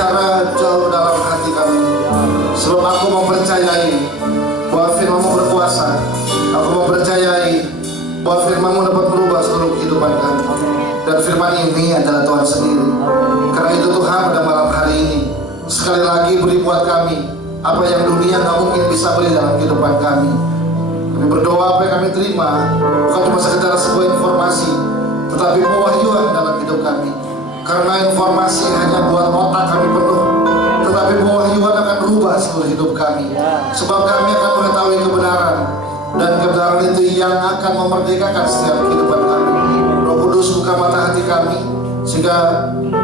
berbicara jauh dalam hati kami. Sebab aku mempercayai bahwa firman-Mu berkuasa. Aku mempercayai bahwa firman-Mu dapat merubah seluruh kehidupan kami. Dan firman ini adalah Tuhan sendiri. Karena itu Tuhan, pada malam hari ini sekali lagi beri buat kami apa yang dunia gak mungkin bisa beri dalam kehidupan kami. Kami berdoa apa yang kami terima bukan cuma sekedar sebuah informasi, tetapi pewahyuan dalam hidup kami. Karena informasi hanya buat otak kami penuh, tetapi pewahyuan akan berubah seluruh hidup kami. Sebab kami akan mengetahui kebenaran, dan kebenaran itu yang akan memerdekakan setiap kehidupan kami. Roh Kudus, buka mata hati kami, sehingga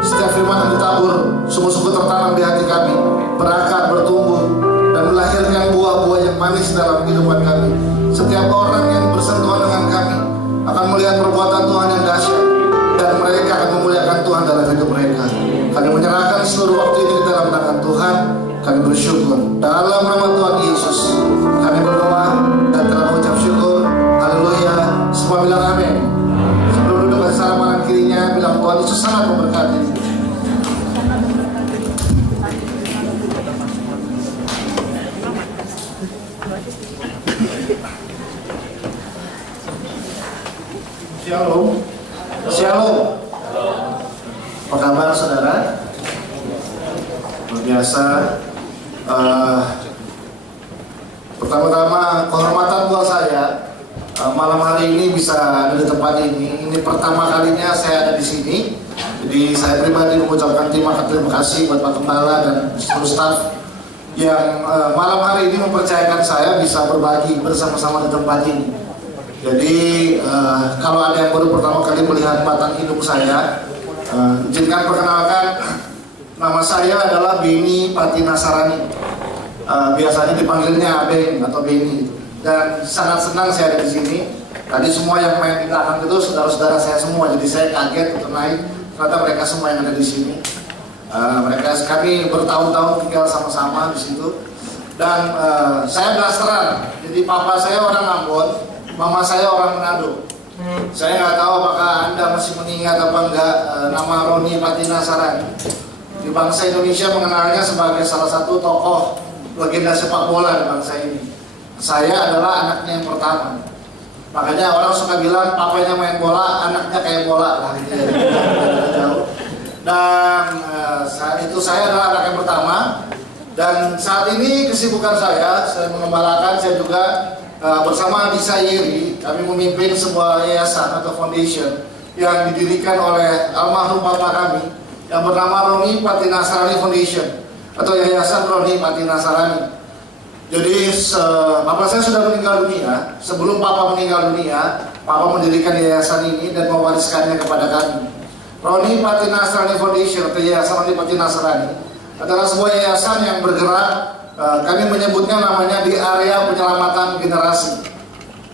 setiap firman yang ditabur sungguh-sungguh tertanam di hati kami, berakar, bertumbuh, dan melahirkan buah-buah yang manis dalam kehidupan kami. Setiap orang yang bersentuhan dengan kami akan melihat perbuatan Tuhan yang dahsyat, dan mereka akan memuliakan Tuhan dalam hidup mereka. Kami menyerahkan seluruh waktu ini di dalam tangan Tuhan. Kami bersyukur dalam nama Tuhan Yesus. Kami berdoa dan telah mengucap syukur. Haleluya. Semua bilang amin. Sebelum duduk di sana kanan kirinya, bilang Tuhan Yesus sangat memberkati. Shalom. Shalom. Apa kabar saudara? Luar biasa. Pertama-tama kehormatan buat saya malam hari ini bisa ada di tempat ini. Ini pertama kalinya saya ada di sini. Jadi saya pribadi mengucapkan terima kasih buat Pak Gembala dan seluruh staf yang malam hari ini mempercayakan saya bisa berbagi bersama-sama di tempat ini. Jadi kalau ada yang baru pertama kali melihat batang hidung saya, izinkan perkenalkan, nama saya adalah Beni Patina Sarani. Biasanya dipanggilnya Abeng atau Beni. Dan sangat senang saya ada di sini. Tadi semua yang main di belakang itu saudara-saudara saya semua, jadi saya kaget untuk naik. Ternyata mereka semua yang ada di sini. Kami bertahun-tahun tinggal sama-sama di situ. Dan saya blasteran. Jadi papa saya orang Ambon, mama saya orang Manado. Saya nggak tahu apakah Anda masih mengingat apa enggak nama Roni Patina Sarani. Di bangsa Indonesia mengenalnya sebagai salah satu tokoh legenda sepak bola di bangsa ini. Saya adalah anaknya yang pertama. Makanya orang suka bilang papanya main bola, anaknya kayak bola lah gitu ya. Dan saat itu saya adalah anak yang pertama. Dan saat ini kesibukan saya mengembalakan, saya juga bersama Disa Yeri, kami memimpin sebuah yayasan atau foundation yang didirikan oleh almarhum papa kami yang bernama Roni Patina Sarani Foundation atau Yayasan Roni Patina Sarani. Jadi papa saya sudah meninggal dunia. Sebelum papa meninggal dunia, papa mendirikan yayasan ini dan mewariskannya kepada kami. Roni Patina Sarani Foundation atau Yayasan Roni Patina Sarani adalah sebuah yayasan yang bergerak, kami menyebutnya namanya di area penyelamatan generasi.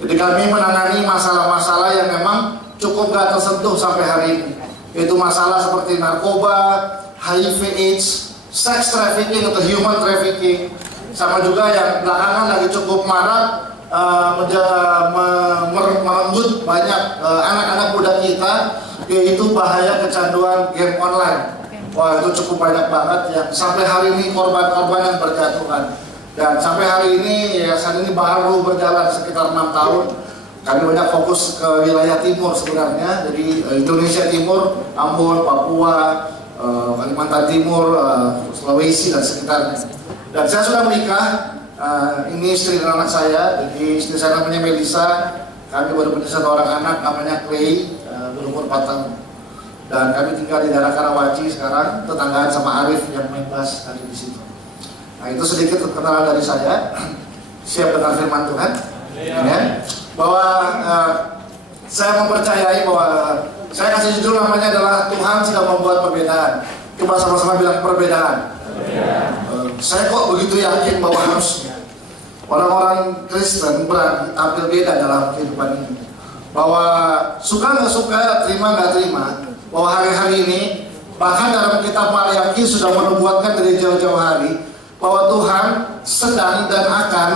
Jadi kami menangani masalah-masalah yang memang cukup gak tersentuh sampai hari ini, yaitu masalah seperti narkoba, HIV/AIDS, sex trafficking atau human trafficking, sama juga yang belakangan lagi cukup marak merenggut banyak anak-anak muda kita, yaitu bahaya kecanduan game online. Wah, itu cukup banyak banget yang sampai hari ini korban-korban yang berjatuhan. Dan sampai hari ini yayasan ini baru berjalan sekitar 6 tahun. Kami banyak fokus ke wilayah timur sebenarnya, jadi Indonesia Timur, Ambon, Papua, Kalimantan Timur, Sulawesi dan sekitarnya. Dan saya sudah menikah, ini istri dan anak saya. Jadi istri saya namanya Melisa, kami baru punya satu orang anak namanya Clay, berumur 4 tahun. Dan kami tinggal di daerah Karawaci sekarang, tetanggaan sama Arif yang main bass tadi di situ. Nah, itu sedikit perkenalan dari saya. Siap dengan firman Tuhan, ya. Bahwa saya mempercayai bahwa saya kasih judul namanya adalah Tuhan sedang membuat perbedaan. Coba sama-sama bilang perbedaan. Saya kok begitu yakin bahwa harusnya orang-orang Kristen berani tampil beda dalam kehidupan ini. Bahwa suka nggak suka, terima nggak terima, bahwa hari-hari ini bahkan dalam kitab Maliaki sudah menubuatkan dari jauh-jauh hari bahwa Tuhan sedang dan akan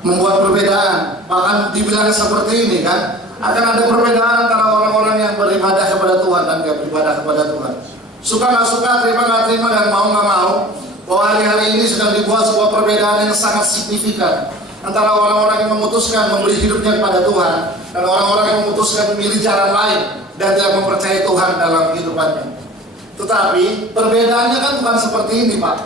membuat perbedaan. Bahkan dibilang seperti ini kan, akan ada perbedaan antara orang-orang yang beribadah kepada Tuhan dan tidak beribadah kepada Tuhan. Suka nggak suka, terima nggak terima, dan mau nggak mau, bahwa hari-hari ini sedang dibuat sebuah perbedaan yang sangat signifikan antara orang-orang yang memutuskan memberi hidupnya kepada Tuhan dan orang-orang yang memutuskan memilih jalan lain dan tidak mempercayai Tuhan dalam kehidupannya. Tetapi perbedaannya kan bukan seperti ini, Pak.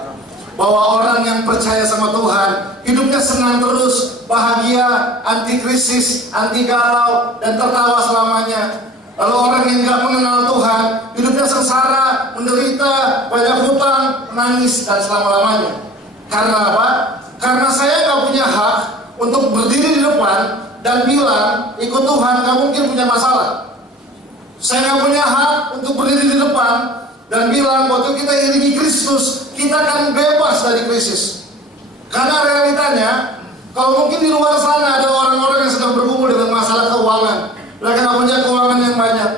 Bahwa orang yang percaya sama Tuhan hidupnya senang terus, bahagia, anti krisis, anti galau, dan tertawa selamanya. Lalu orang yang nggak mengenal Tuhan hidupnya sengsara, menderita, banyak hutang, menangis, dan selama-lamanya. Karena apa? Karena saya nggak punya hak untuk berdiri di depan dan bilang ikut Tuhan, nggak mungkin punya masalah. Saya nggak punya hak untuk berdiri di depan dan bilang waktu kita iringi Kristus, kita akan bebas dari krisis. Karena realitanya, kalau mungkin di luar sana ada orang-orang yang sedang bergumul dengan masalah keuangan, mereka nggak punya keuangan yang banyak.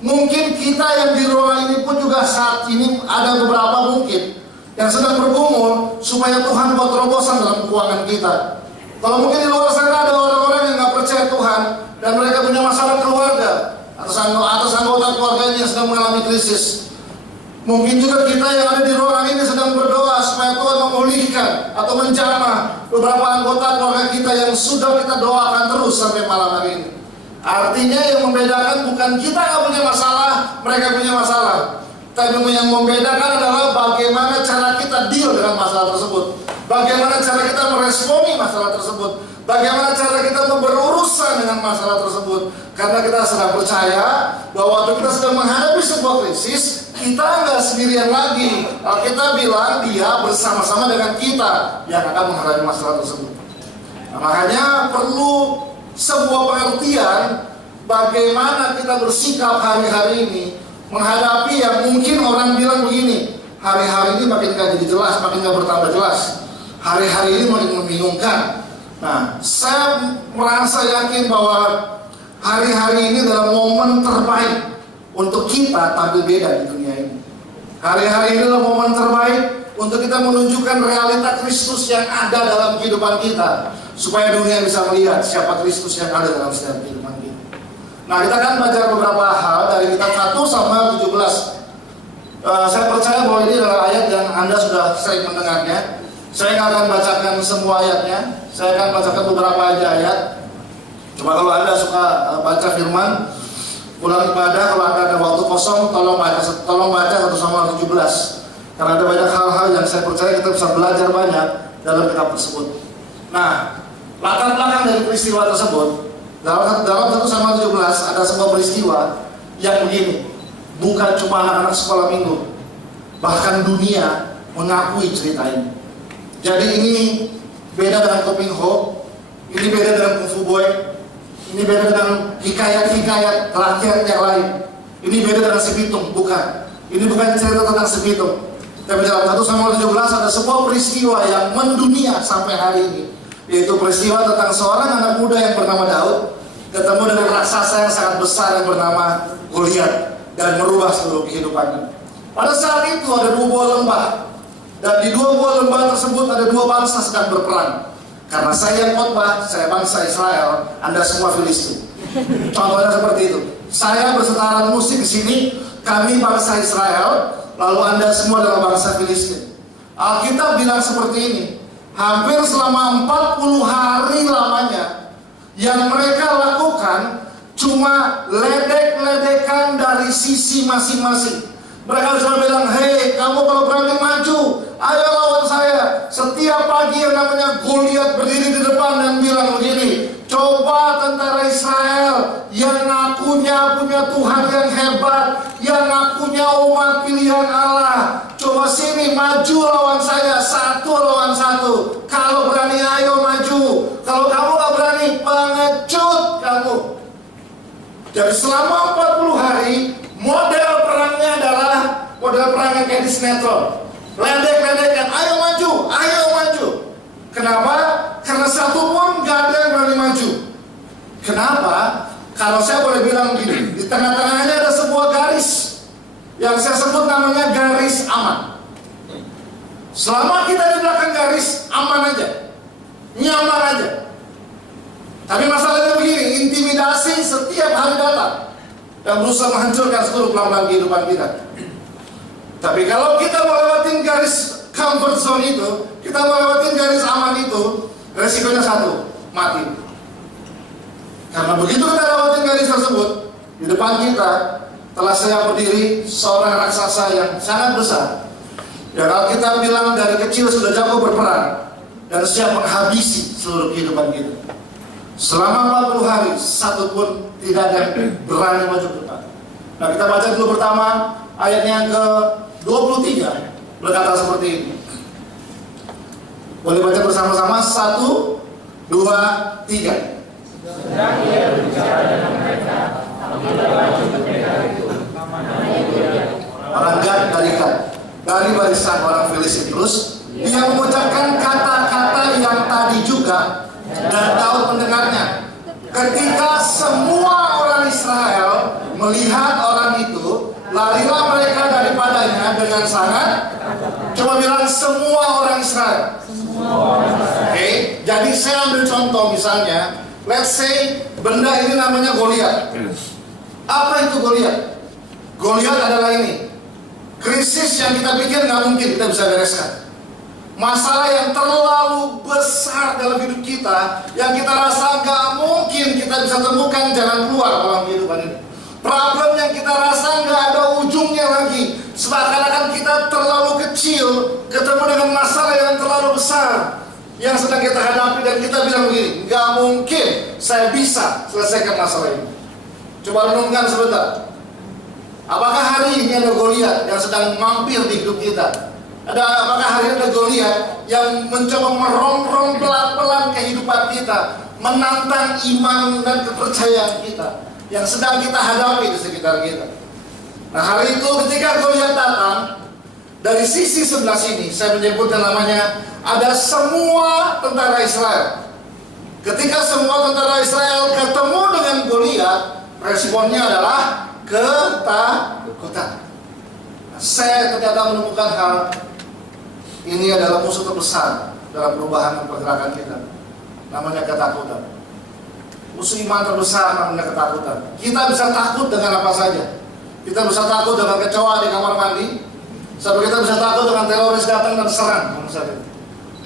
Mungkin kita yang di ruangan ini pun juga saat ini ada beberapa mungkin yang sedang bergumul supaya Tuhan buat terobosan dalam keuangan kita. Kalau mungkin di luar sana ada orang-orang yang nggak percaya Tuhan dan mereka punya masalah keluarga atau anggota keluarganya yang sedang mengalami krisis. Mungkin juga kita yang ada di ruangan ini sedang berdoa supaya Tuhan memulihkan atau menjamah beberapa anggota keluarga kita yang sudah kita doakan terus sampai malam hari ini. Artinya yang membedakan bukan kita nggak punya masalah, mereka punya masalah. Tapi yang membedakan adalah bagaimana cara kita deal dengan masalah tersebut, bagaimana cara kita meresponi masalah tersebut, bagaimana cara kita berurusan dengan masalah tersebut. Karena kita sedang percaya bahwa waktu kita sedang menghadapi sebuah krisis, kita nggak sendirian lagi. Kita bilang dia bersama-sama dengan kita yang akan menghadapi masalah tersebut. Nah, makanya perlu sebuah pengertian bagaimana kita bersikap hari-hari ini menghadapi yang mungkin orang bilang begini, hari-hari ini makin gak jadi jelas, makin gak bertambah jelas, hari-hari ini makin membingungkan. Nah, saya merasa yakin bahwa hari-hari ini adalah momen terbaik untuk kita tampil beda di dunia ini. Hari-hari ini adalah momen terbaik untuk kita menunjukkan realita Kristus yang ada dalam kehidupan kita, supaya dunia bisa melihat siapa Kristus yang ada dalam setiap kehidupan kita. Nah, kita akan belajar beberapa hal dari kitab 1 sampai 17. Saya percaya bahwa ini adalah ayat yang Anda sudah sering mendengarnya. Saya nggak akan bacakan semua ayatnya, saya akan bacakan beberapa aja ayat. Cuma kalau Anda suka baca firman, pulang ibadah, kalau ada waktu kosong, tolong baca 1 Samuel 17. Karena ada banyak hal-hal yang saya percaya kita bisa belajar banyak dalam kitab tersebut. Nah, latar belakang dari peristiwa tersebut, dalam 1 Samuel 17 ada sebuah peristiwa yang begini. Bukan cuma anak-anak sekolah minggu, bahkan dunia mengakui cerita ini. Jadi ini beda dengan Koping Ho, ini beda dengan Kung Fu Boy, ini beda dengan hikayat-hikayat terakhir yang lain. Ini beda dengan Si Pitung, bukan. Ini bukan cerita tentang Si Pitung. Tapi dalam 1 Samuel 17 ada sebuah peristiwa yang mendunia sampai hari ini, yaitu peristiwa tentang seorang anak muda yang bernama Daud ketemu dengan raksasa yang sangat besar yang bernama Goliat dan merubah seluruh kehidupannya. Pada saat itu ada 2 buah lembah, dan di 2 buah lembah tersebut ada 2 bangsa sedang berperang. Karena saya yang khotbah, saya bangsa Israel, Anda semua Filistin. Contohnya seperti itu. Saya berserta alat musik di sini, kami bangsa Israel, lalu Anda semua adalah bangsa Filistin. Alkitab bilang seperti ini, hampir selama 40 hari lamanya yang mereka lakukan cuma ledek-ledekan dari sisi masing-masing. Mereka cuma bilang, hei kamu kalau berani maju, ayo lawan saya. Setiap pagi yang namanya Goliat berdiri di depan dan bilang begini, coba tentara Israel yang ngakunya punya Tuhan yang hebat, yang ngakunya umat pilihan Allah, coba sini maju lawan saya, 1 lawan 1. Kalau berani ayo maju, kalau kamu gak berani pengecut kamu. Jadi selama 40 hari model perangnya adalah model perang yang kayak di sinetron, ledek-ledekan, ayo maju, ayo maju. Kenapa? Karena satu pun gak ada yang berani maju. Kenapa? Kalau saya boleh bilang begini, di tengah-tengahnya ada sebuah garis yang saya sebut namanya garis aman. Selama kita di belakang garis, aman aja, nyaman aja. Tapi masalahnya begini, intimidasi setiap hari datang dan berusaha menghancurkan seluruh pelan-pelan kehidupan kita. Tapi kalau kita melewatin garis comfort zone itu, kita melewatin garis aman itu, resikonya satu, mati. Karena begitu kita lewatin garis tersebut, di depan kita telah saya berdiri seorang raksasa yang sangat besar. Ya, kalau kita bilang dari kecil sudah jago berperang dan siap menghabisi seluruh kehidupan kita. Selama 40 hari, satu pun tidak ada yang berani maju ke depan. Nah, kita baca dulu pertama ayatnya ke 23 berkata seperti ini. Boleh baca bersama-sama? 1, 2, 3. Sedang ia berbicara dengan mereka, apabila baju pendekar itu, orang Gad dari barisan orang Filistin terus dia mengucapkan kata-kata yang tadi juga, dan Daud mendengarnya. Ketika semua orang Israel melihat orang itu, larilah mereka daripadanya dengan sangat. Coba bilang semua orang Israel. Oke, jadi saya ambil contoh misalnya, let's say benda ini namanya Goliat. Apa itu Goliat? Goliat adalah ini, krisis yang kita pikir nggak mungkin kita bisa bereskan. Masalah yang terlalu besar dalam hidup kita, yang kita rasa nggak mungkin kita bisa temukan jalan keluar dalam kehidupan ini. Problem yang kita rasa nggak ada ujungnya lagi, seakan-akan kita terlalu kecil ketemu dengan masalah yang terlalu besar yang sedang kita hadapi, dan kita bilang begini, nggak mungkin saya bisa selesaikan masalah ini. Coba renungkan sebentar. Apakah hari ini ada Goliat yang sedang mampir di hidup kita? Apakah hari ini ada Goliat yang mencoba merongrong pelan-pelan kehidupan kita, menantang iman dan kepercayaan kita yang sedang kita hadapi di sekitar kita? Nah, hari itu ketika Goliat datang dari sisi sebelah sini, saya menyebutkan namanya, ada semua tentara Israel. Ketika semua tentara Israel ketemu dengan Goliat, responnya adalah ketakutan. Saya ternyata menemukan hal ini adalah musuh terbesar dalam perubahan dan pergerakan kita. Namanya ketakutan. Musuh iman terbesar namanya ketakutan. Kita bisa takut dengan apa saja. Kita bisa takut dengan kecoa di kamar mandi, sampai kita bisa takut dengan teroris datang dan serang.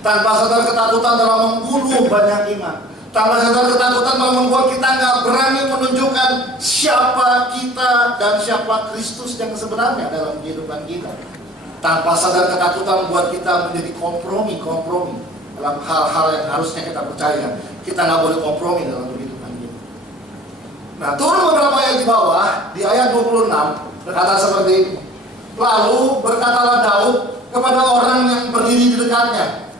Tanpa sadar ketakutan telah membunuh banyak iman. Tanpa sadar ketakutan telah membuat kita nggak berani menunjukkan siapa kita dan siapa Kristus yang sebenarnya dalam kehidupan kita. Tanpa sadar ketakutan membuat kita menjadi kompromi dalam hal-hal yang harusnya kita percaya. Kita nggak boleh kompromi dalam kehidupan kita. Nah, turun beberapa ayat di bawah, di ayat 26 berkata seperti ini. Lalu berkatalah Daud kepada orang yang berdiri di dekatnya,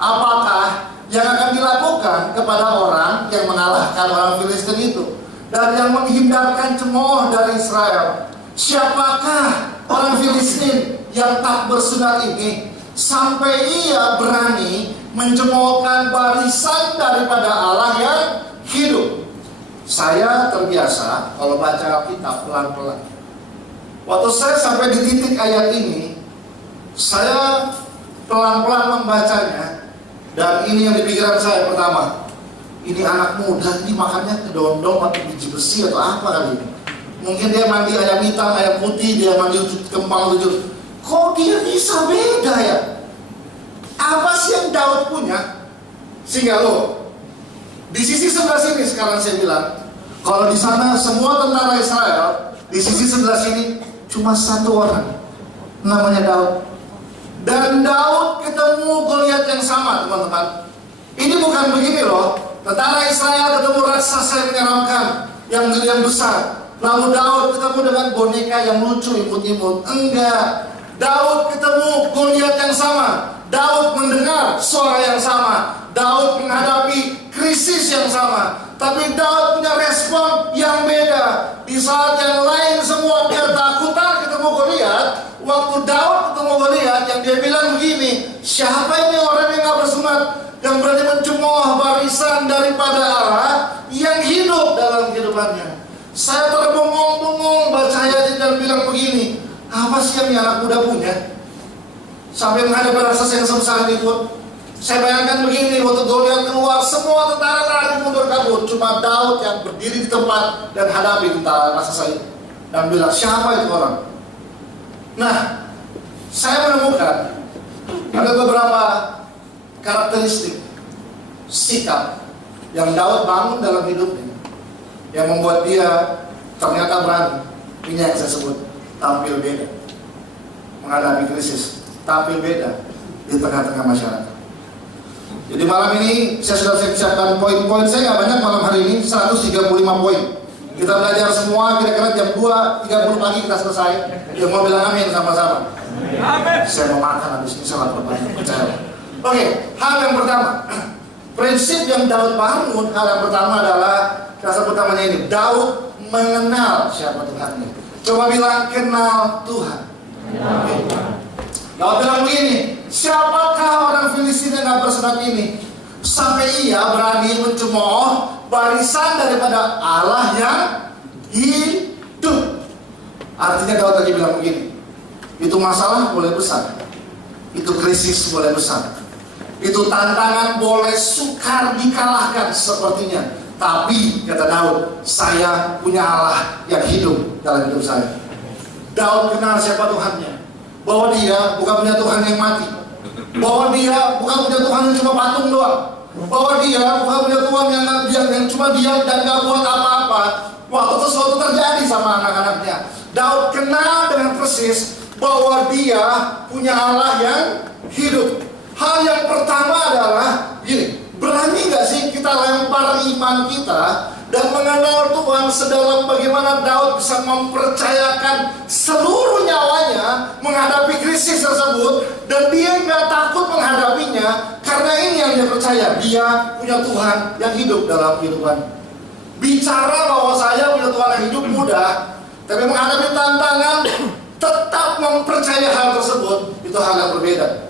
apakah yang akan dilakukan kepada orang yang mengalahkan orang Filistin itu dan yang menghindarkan cemooh dari Israel? Siapakah orang Filistin yang tak bersunat ini sampai ia berani mencemoohkan barisan daripada Allah yang hidup? Saya terbiasa kalau baca Alkitab pelan-pelan. Waktu saya sampai di titik ayat ini, saya pelan-pelan membacanya, dan ini yang di pikiran saya pertama, ini anak muda, ini makannya kedondong atau biji besi atau apa kali ini. Mungkin dia mandi ayam hitam, ayam putih, dia mandi kembang tujuh. Kok dia bisa beda ya? Apa sih yang Daud punya? Sehingga di sisi sebelah sini sekarang saya bilang, kalau di sana semua tentara Israel, di sisi sebelah sini cuma satu orang, namanya Daud. Dan Daud ketemu Goliat yang sama, teman-teman. Ini bukan begini loh, tentara Israel ketemu raksasa yang menyeramkan, yang besar. Lalu Daud ketemu dengan boneka yang lucu imut-imut. Enggak, Daud ketemu Goliat yang sama. Daud mendengar suara yang sama. Daud menghadapi krisis yang sama. Tapi Daud punya respon yang beda. Di saat yang lain semua dia takutan ketemu Goliat. Waktu Daud ketemu Goliat, yang dia bilang begini, siapa ini orang yang gak bersunat, yang berani mencemooh barisan daripada Allah yang hidup dalam kehidupannya? Saya terbengong-bengong baca ayat ini dan bilang begini, apa sih yang anak muda punya sampai menghadapi raksasa yang sebesar ini pun? Saya bayangkan begini, waktu Goliat keluar, semua tentara lari mundur kabur, cuma Daud yang berdiri di tempat dan hadapi tentara raksasa itu dan bilang, siapa itu orang? Nah, saya menemukan ada beberapa karakteristik sikap yang Daud bangun dalam hidupnya yang membuat dia ternyata berani. Ini yang saya sebut tampil beda menghadapi krisis, tampil beda di tengah-tengah masyarakat. Jadi malam ini saya sudah siapkan poin-poin. Saya nggak banyak malam hari ini, 135 poin. Kita belajar semua kira-kira jam 2.30 pagi kita selesai. Yang mau bilang amin sama-sama. Amin. Saya mau makan habis ini, saya lapar banget, percaya. Oke, hal yang pertama, prinsip yang Daud bangun, hal yang pertama adalah dasar pertamanya ini, Daud mengenal siapa Tuhannya. Coba bilang, kenal Tuhan. Oke. Daud bilang begini, siapakah orang Filistin yang gak bersenat ini sampai ia berani mencemooh barisan daripada Allah yang hidup. Artinya Daud tadi bilang begini, itu masalah boleh besar, itu krisis boleh besar, itu tantangan boleh sukar dikalahkan sepertinya, tapi kata Daud, saya punya Allah yang hidup dalam hidup saya. Daud kenal siapa Tuhannya, bahwa dia bukan punya Tuhan yang mati, bahwa dia bukan punya Tuhan yang cuma patung doang, bahwa dia bukan punya Tuhan yang cuma diam dan gak buat apa-apa waktu sesuatu terjadi sama anak-anaknya. Daud kenal dengan persis bahwa dia punya Allah yang hidup. Hal yang pertama adalah gini, berani gak sih kita lempar iman kita dan mengenal Tuhan sedalam bagaimana Daud bisa mempercayakan seluruh nyawanya menghadapi krisis tersebut, dan dia nggak takut menghadapinya karena ini yang dia percaya, dia punya Tuhan yang hidup dalam kehidupan. Bicara bahwa saya punya Tuhan yang hidup mudah, tapi menghadapi tantangan tetap mempercayai hal tersebut, itu hal yang berbeda.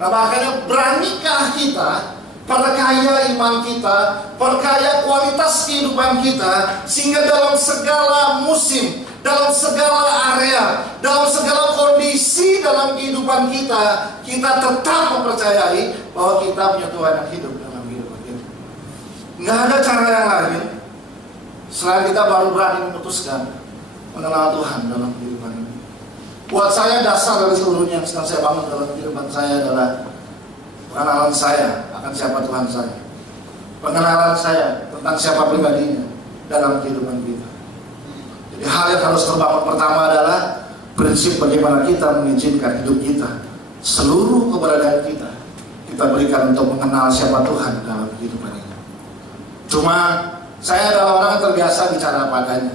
Nah, makanya beranikah kita perkaya iman kita, perkaya kualitas kehidupan kita, sehingga dalam segala musim, dalam segala area, dalam segala kondisi dalam kehidupan kita, kita tetap mempercayai bahwa kita punya Tuhan yang hidup dalam kehidupan kita. Nggak ada cara yang lain selain kita baru berani memutuskan mengenal Tuhan dalam kehidupan ini. Buat saya dasar dari seluruhnya yang sedang saya bangun dalam kehidupan saya adalah pengenalan saya akan siapa Tuhan saya, pengenalan saya tentang siapa pribadinya dalam kehidupan kita. Jadi hal yang harus terbangun pertama adalah prinsip bagaimana kita mengizinkan hidup kita, seluruh keberadaan kita berikan untuk mengenal siapa Tuhan dalam kehidupan ini. Cuma saya adalah orang yang terbiasa bicara apa adanya.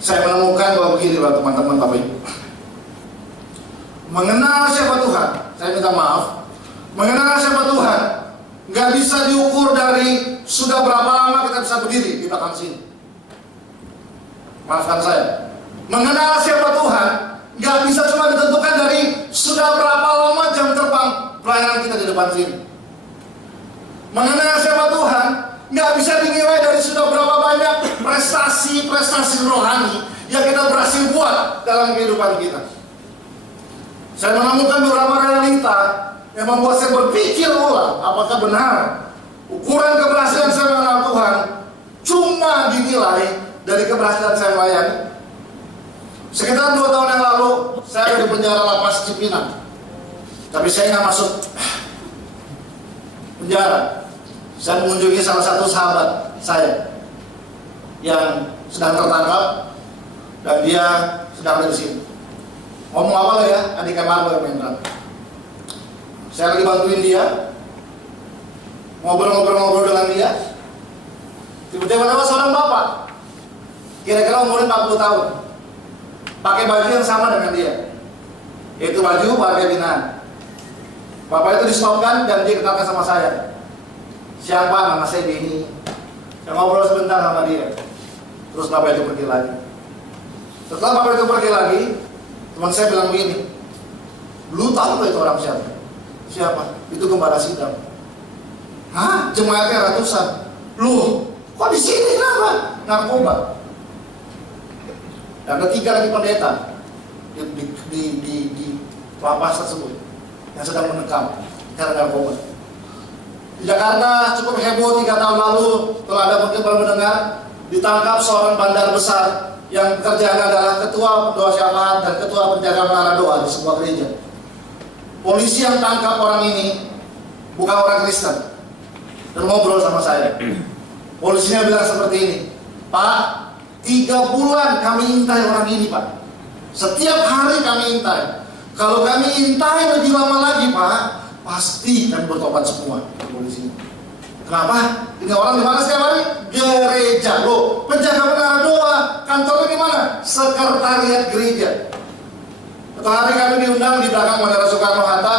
Saya menemukan bahwa begini loh teman-teman Bapak Ibu, mengenal siapa Tuhan, saya minta maaf, mengenal siapa Tuhan nggak bisa diukur dari sudah berapa lama kita bisa berdiri di belakang sini. Maafkan saya. Mengenal siapa Tuhan nggak bisa cuma ditentukan dari sudah berapa lama jam terbang pelayanan kita di depan sini. Mengenal siapa Tuhan nggak bisa dinilai dari sudah berapa banyak prestasi rohani yang kita berhasil buat dalam kehidupan kita. Saya menemukan beberapa realita yang membuat saya berpikir ulang, apakah benar ukuran keberhasilan saya mengenal Tuhan cuma dinilai dari keberhasilan saya melayani. Sekitar 2 tahun yang lalu saya ada di penjara lapas Cipinang, tapi saya nggak masuk penjara. Saya mengunjungi salah satu sahabat saya yang sedang tertangkap dan dia sedang ada di sini. Ngomong apa lo ya, adik kamar lo yang main. Saya lagi bantuin dia, ngobrol-ngobrol dengan dia. Tiba-tiba ada seorang bapak, kira-kira umurnya 40 tahun, pakai baju yang sama dengan dia, yaitu baju warga binaan. Bapak itu di-stopkan dan dia kenalkan sama saya. Siapa? Nama saya Denny. Saya ngobrol sebentar sama dia, terus bapak itu pergi lagi. Setelah bapak itu pergi lagi, teman saya bilang begini, lu tahu gak itu orang siapa? Siapa? Itu gembala sidang. Hah? Jemaatnya ratusan. Loh, kok di sini kenapa? Narkoba. Dan ada 3 lagi pendeta di lapas tersebut yang sedang menekam karena narkoba. Di Jakarta cukup heboh 3 tahun lalu, kalau ada mungkin baru mendengar, ditangkap seorang bandar besar yang pekerjaan adalah ketua pendoa syafaat dan ketua penjaga menara doa di sebuah gereja. Polisi yang tangkap orang ini bukan orang Kristen dan ngobrol sama saya. Polisinya bilang seperti ini, Pak, 3 bulan kami intai orang ini, Pak. Setiap hari kami intai. Kalau kami intai lebih lama lagi, Pak, pasti kami bertobat semua. Polisi. Kenapa? Ini orang di mana setiap hari? Gereja. Loh, penjaga menara doa, kantornya di mana? Sekretariat gereja. Suatu hari kami diundang di belakang Bandara Soekarno-Hatta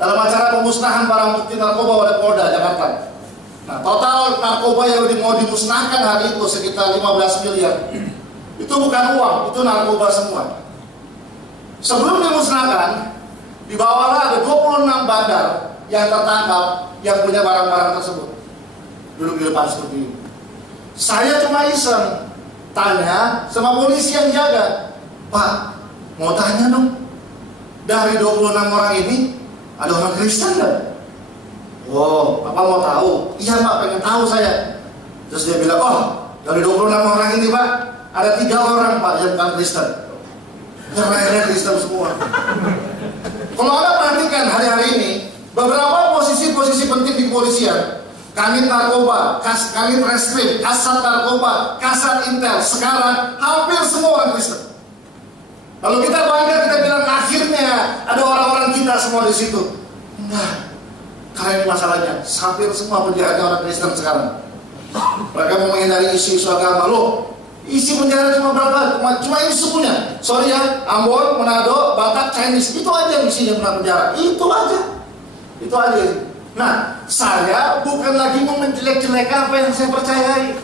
dalam acara pemusnahan barang bukti narkoba oleh Polda Jakarta. Nah, total narkoba yang mau dimusnahkan hari itu sekitar 15 miliar. Itu bukan uang, itu narkoba semua. Sebelum dimusnahkan, di bawahnya ada 26 bandar yang tertangkap yang punya barang-barang tersebut. Duduk di depan seperti ini. Saya cuma iseng tanya sama polisi yang jaga, Pak, mau tanya dong, dari 26 orang ini ada orang Kristen nggak? Oh, Bapak mau tahu? Iya Pak, pengen tahu saya. Terus dia bilang, oh, dari 26 orang ini Pak, ada 3 orang Pak yang bukan Kristen. Yang lainnya Kristen semua. Kalau Anda perhatikan hari-hari ini, beberapa posisi-posisi penting di kepolisian, Kanit Narkoba, Kanit Reskrim, Kasat Narkoba, Kasat Intel, sekarang hampir semua orang Kristen. Lalu kita bangga, kita bilang akhirnya ada orang-orang kita semua di situ. Enggak, karena ini masalahnya, hampir semua penjahatnya orang Kristen sekarang. Mereka mau menghindari isu-isu agama. Loh, isi penjara cuma berapa? Cuma ini sukunya. Sorry ya, Ambon, Manado, Batak, Chinese. Itu aja isinya penjara. Itu aja. Itu aja. Nah, saya bukan lagi mau menjelek-jelekan apa yang saya percayai.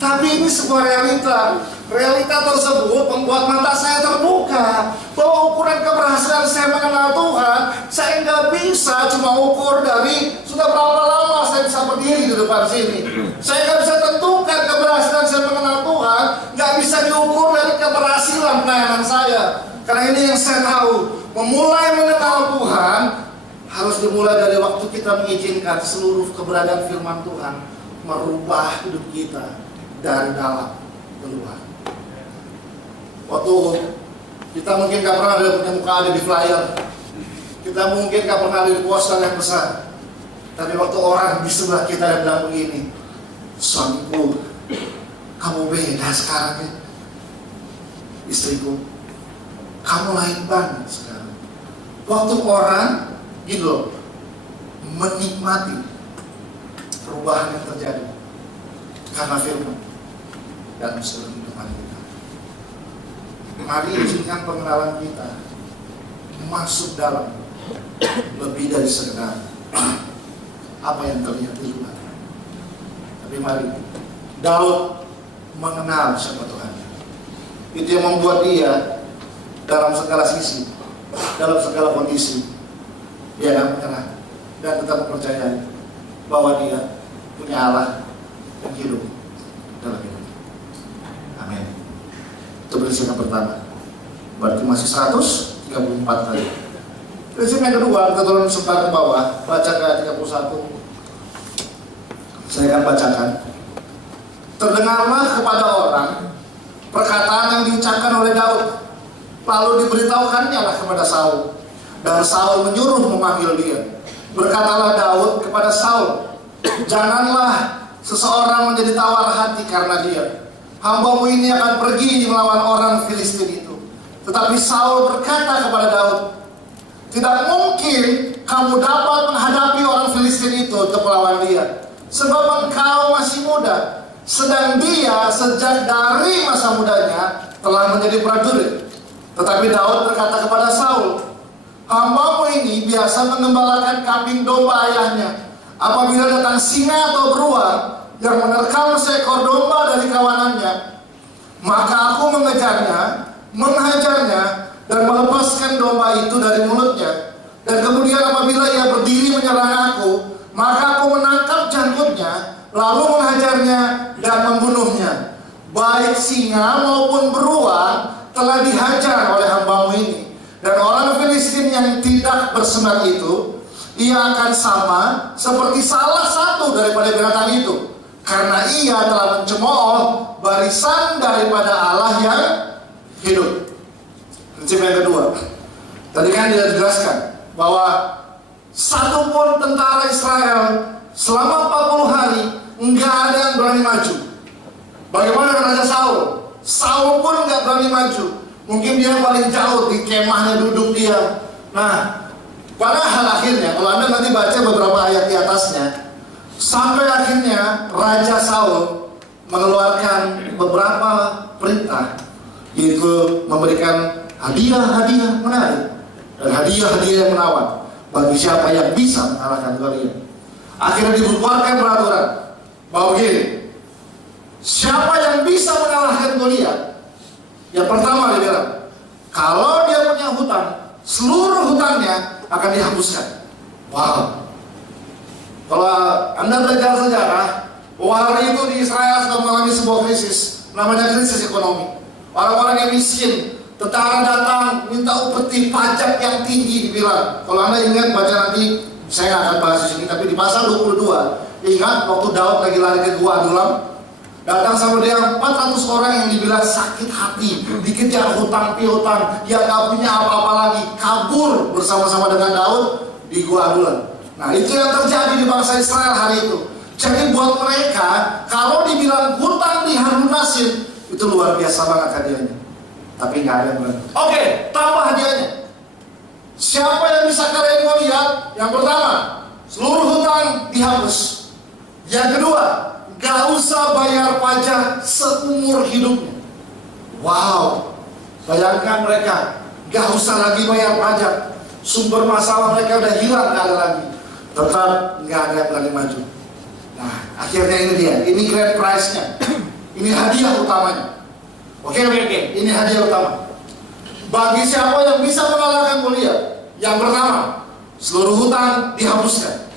Tapi ini sebuah realita. Realita tersebut membuat mata saya terbuka. Bahwa ukuran keberhasilan saya mengenal Tuhan, saya nggak bisa cuma ukur dari sudah berapa lama saya bisa berdiri di depan sini. Saya nggak bisa tentukan keberhasilan saya mengenal Tuhan, nggak bisa diukur dari keberhasilan pelayanan saya. Karena ini yang saya tahu, memulai mengenal Tuhan harus dimulai dari waktu kita mengizinkan seluruh keberadaan firman Tuhan merubah hidup kita dari dalam keluar. Waktu kita mungkin gak pernah ada punya muka ada di flyer, kita mungkin gak pernah ada di poster yang besar, tapi waktu orang di sebelah kita yang bilang begini, suamiku, kamu beda sekarang ya. Istriku, kamu lain banget sekarang. Waktu orang gitu loh, menikmati perubahan yang terjadi karena firman dan seluruh kehidupan kita. Mari izinkan pengenalan kita masuk dalam lebih dari sekedar apa yang terlihat di luar. Tapi mari Daud mengenal siapa Tuhan. Itu yang membuat dia dalam segala sisi, dalam segala kondisi, dia akan menyerah dan tetap mempercayai bahwa dia punya Allah yang hidup dalam hidup. Amin. Itu prinsip yang pertama. Berarti masih 134 tadi. Prinsip yang kedua, kita turun sebentar ke bawah, baca ke ayat 31. Saya akan bacakan. Terdengarlah kepada orang perkataan yang diucapkan oleh Daud, lalu diberitahukannya lah kepada Saul, dan Saul menyuruh memanggil dia. Berkatalah Daud kepada Saul, janganlah seseorang menjadi tawar hati karena dia. Hambamu ini akan pergi melawan orang Filistin itu. Tetapi Saul berkata kepada Daud, tidak mungkin kamu dapat menghadapi orang Filistin itu untuk melawan dia, sebab engkau masih muda, sedang dia sejak dari masa mudanya telah menjadi prajurit. Tetapi Daud berkata kepada Saul, hambamu ini biasa mengembalakan kambing domba ayahnya. Apabila datang singa atau beruang yang menerkam seekor domba dari kawanannya, maka aku mengejarnya, menghajarnya, dan melepaskan domba itu dari mulutnya. Dan kemudian apabila ia berdiri menyerang aku, maka aku menangkap janggutnya, lalu menghajarnya dan membunuhnya. Baik singa maupun beruang telah dihajar oleh hambamu ini. Dan orang Filistin yang tidak bersenat itu, ia akan sama seperti salah satu daripada binatang itu. karena ia telah mencemooh barisan daripada Allah yang hidup. Prinsip yang kedua, tadi kan dia jelaskan bahwa satupun tentara Israel selama 40 hari enggak ada yang berani maju. Bagaimana dengan Raja Saul? Saul pun enggak berani maju. Mungkin dia paling jauh di kemahnya duduk dia. Nah, padahal akhirnya kalau Anda nanti baca beberapa ayat di atasnya, sampai akhirnya Raja Saul mengeluarkan beberapa perintah, yaitu memberikan hadiah-hadiah menarik dan hadiah-hadiah yang menawan bagi siapa yang bisa mengalahkan kalian. Akhirnya dikeluarkan peraturan bahwa begini, siapa yang bisa mengalahkan Goliat, yang pertama dia bilang, kalau dia punya hutang, seluruh hutangnya akan dihapuskan. Wow. Kalau Anda belajar sejarah, bahwa hari itu di Israel sedang mengalami sebuah krisis, namanya krisis ekonomi. Orang-orang yang miskin, tentara datang minta upeti pajak yang tinggi dibilang. Kalau Anda ingat baca nanti, saya nggak akan bahas di sini, tapi di pasal 22, ingat waktu Daud lagi lari ke Gua Adulam, datang sama dia 400 orang yang dibilang sakit hati, dikejar hutang piutang, yang nggak punya apa-apa lagi, kabur bersama-sama dengan Daud di Gua Adulam. Nah, itu yang terjadi di bangsa Israel hari itu. Jadi buat mereka, kalau dibilang hutang dihalunasin, itu luar biasa banget hadiahnya. Tapi nggak ada yang berani. Oke, tambah hadiahnya. Siapa yang bisa kalian mau lihat? Yang pertama, seluruh hutang dihapus. Yang kedua, gak usah bayar pajak seumur hidupnya. Wow, bayangkan mereka gak usah lagi bayar pajak. Sumber masalah mereka udah hilang, gak ada lagi. Tetap gak ada yang berani maju. Nah, akhirnya ini dia. Ini grand prize-nya. Ini hadiah utamanya. Oke, ini hadiah utama. Bagi siapa yang bisa mengalahkan Goliat, yang pertama, seluruh hutang dihapuskan.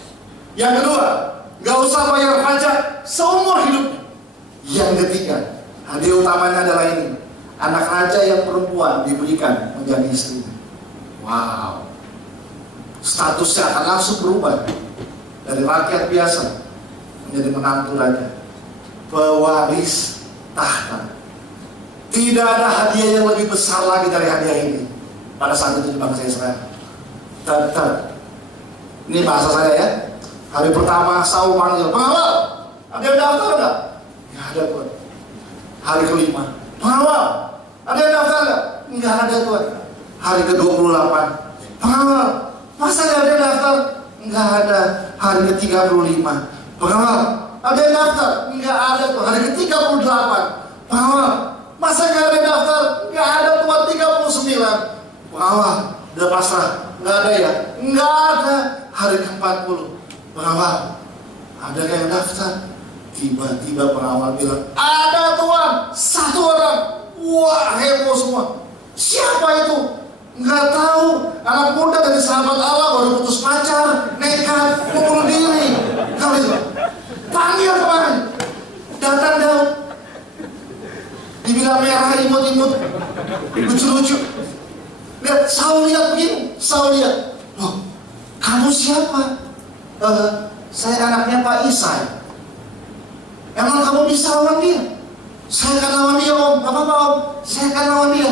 Yang kedua, gak usah bayar pajak seumur hidupnya. Yang ketiga, hadiah utamanya adalah ini. Anak raja yang perempuan diberikan menjadi istrinya. Wow. Statusnya akan langsung berubah dari rakyat biasa menjadi menantu raja, pewaris tahta. Tidak ada hadiah yang lebih besar lagi dari hadiah ini pada saat itu di bangsa Israel. Ini bahasa saya ya. Hari pertama Saul panggil, pengawal, ada yang daftar enggak? Enggak ada Tuhan. Hari kelima, pengawal, ada yang daftar enggak? Enggak ada Tuhan. Hari ke-28, pengawal, masa enggak ada yang daftar? Enggak ada. Hari ke-35, pengawal, ada yang daftar? Enggak ada Tuhan. Hari ke-38, pengawal, masa enggak ada yang daftar? Enggak ada Tuhan. 39, pengawal, udah pasrah, enggak ada ya? Enggak ada. Hari ke-40, pengawal, ada yang daftar? Tiba-tiba pengawal bilang, ada Tuhan, satu orang. Wah, heboh semua. Siapa itu? Nggak tahu. Anak muda dari sahabat Allah, baru putus pacar, nekat, bunuh diri. Kali itu panggil kemarin, datang Daud, dibilang merah, imut-imut, lucu-lucu. Lihat, Saul lihat begini, Saul lihat, loh, kamu siapa? Saya anaknya Pak Isai. Emang kamu bisa lawan dia? Saya akan lawan dia om. Gak apa-apa om, saya akan lawan dia.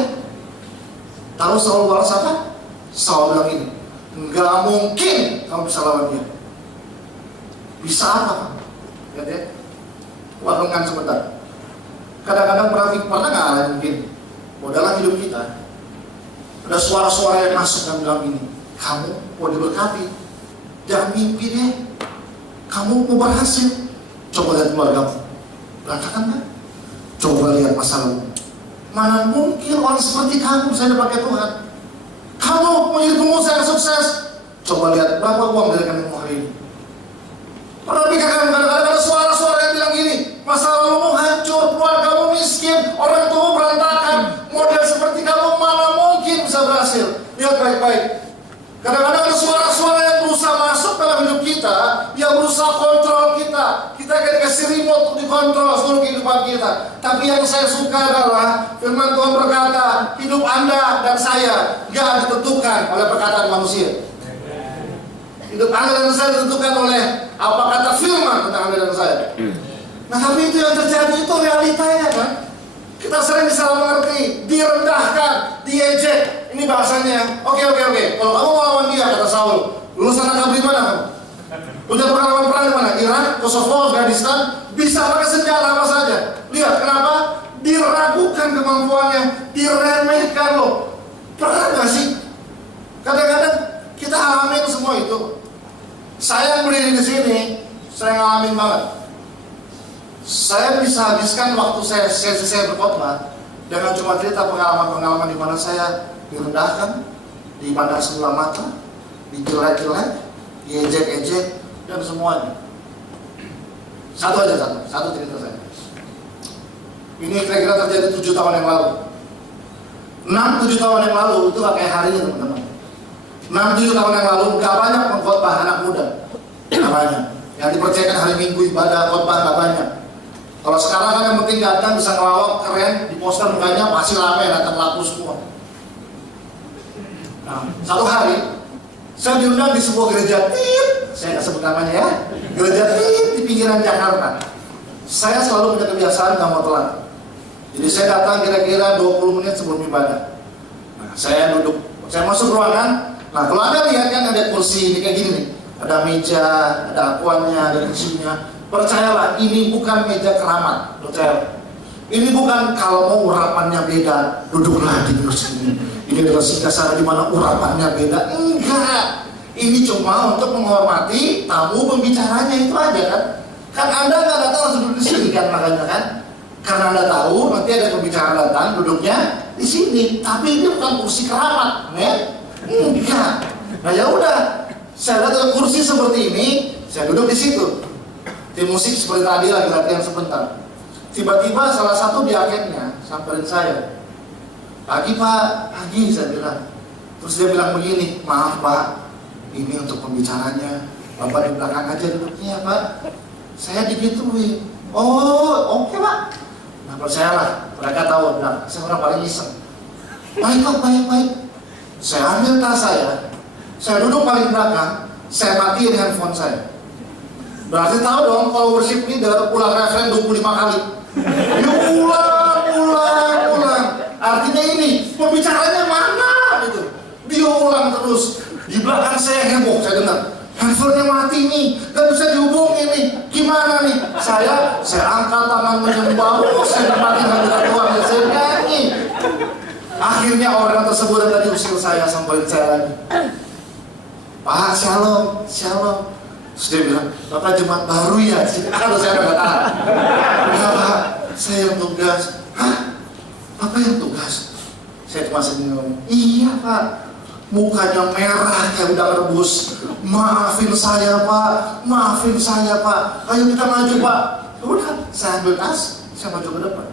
Tahu Saul balas apa? Saul bilang ini, nggak mungkin kamu bisa lawan dia. Bisa apa kamu? Lihat ya, warungan sebentar. Kadang-kadang pernah nggak mungkin? Dalam hidup kita ada suara-suara yang masuk dan bilang ini, kamu mau diberkati, jangan mimpi deh, kamu mau berhasil. Coba lihat keluargamu, berantakan kan? Coba lihat masa lalu. Mana mungkin orang seperti kamu bisa dipakai Tuhan? Kamu mau jadi pengusaha sukses, coba lihat berapa uang dari rekeningmu hari ini. Pernah pikirkan kadang-kadang ada suara-suara yang bilang gini, masa lalumu hancur, keluargamu miskin, orang tuamu berantakan, model seperti kamu mana mungkin bisa berhasil. Lihat baik-baik. Kadang-kadang ada suara-suara yang berusaha masuk dalam hidup kita, yang berusaha kontrol kita. Kita akan dikasih remote untuk dikontrol seluruh kehidupan kita. Tapi yang saya suka adalah firman Tuhan berkata, hidup Anda dan saya gak ditentukan oleh perkataan manusia. Hidup Anda dan saya ditentukan oleh apa kata firman tentang Anda dan saya. Nah tapi itu yang terjadi itu realitanya kan. Kita sering salah mengerti, direndahkan, diejek. Ini bahasanya. Oke. Kalau kamu melawan dia, kata Saul, lulusan akabri mana kamu? Punya pengalaman perang di mana? Irak, Kosovo, Afghanistan, bisa pakai senjata apa saja. Lihat kenapa? Diragukan kemampuannya, diremehkan loh. Pernah nggak sih? Kadang-kadang kita alami semua itu. Saya yang berdiri di sini, saya ngalamin banget. Saya bisa habiskan waktu saya berkhotbah dengan cuma cerita pengalaman-pengalaman di mana saya direndahkan, dipandang sebelah mata, dijelek-jelek, diejek-ejek, dan semuanya. Satu cerita saya. Ini kira-kira terjadi 7 tahun yang lalu. 6-7 tahun yang lalu itu gak kayak hari ini teman-teman. 6-7 tahun yang lalu gak banyak mengkhotbah anak muda, gak banyak. Yang dipercayakan hari Minggu ibadah khotbah gak banyak. Kalau sekarang kan yang penting datang bisa ngelawak keren, di poster mukanya pasti rame, datang laku semua. Nah, satu hari saya diundang di sebuah gereja saya nggak sebut namanya ya, gereja di pinggiran Jakarta. Saya selalu punya kebiasaan nggak mau telat. Jadi saya datang kira-kira 20 menit sebelum ibadah. Nah, saya duduk, saya masuk ruangan. Nah, kalau Anda lihat kan ada kursi ini kayak gini nih, ada meja, ada akuannya, ada kursinya. Percayalah, ini bukan meja keramat. Percaya. Ini bukan kalau mau urapannya beda, duduklah di kursi ini. Ini adalah sikasara di mana urapannya beda. Enggak. Ini cuma untuk menghormati tamu pembicaranya itu aja kan. Kan Anda nggak datang langsung duduk di sini kan, makanya kan. Karena Anda tahu nanti ada pembicara datang duduknya di sini. Tapi ini bukan kursi keramat, ya? Enggak. Nah ya udah, saya lihat kursi seperti ini, saya duduk di situ. Tim musik seperti tadi lagi latihan sebentar. Tiba-tiba salah satu diakennya samperin saya. Pagi Pak, pagi saya bilang. Terus dia bilang begini, maaf Pak, ini untuk pembicaranya. Bapak di belakang aja duduknya Pak. Saya digituin. Oh, oke Pak. Nah percayalah, mereka tahu, nah, saya orang paling iseng. Baik Pak, baik. Saya ambil tas saya duduk paling belakang, saya matiin handphone saya. Berarti tahu dong kalau worship leader ulang referen 25 kali. Dia ulang. Artinya ini pembicaranya mana gitu. Dia ulang terus. Di belakang saya heboh, saya dengar. Handphonenya mati nih, gak bisa dihubungin nih. Gimana nih? Saya angkat tangan menyembah, saya nikmatin hadirat Tuhan dan saya nyanyi. Akhirnya orang tersebut yang tadi usil saya sampai saya lagi. Pak, shalom. Terus dia bilang, Bapak jemaat baru ya? Kalau saya nggak tahan. Ya Pak, saya yang tugas. Hah? Bapak yang tugas? Saya cuma senyum. Iya Pak. Mukanya merah kayak udah rebus. Maafin saya Pak. Ayo kita maju Pak. Udah, saya ambil tas, saya maju ke depan.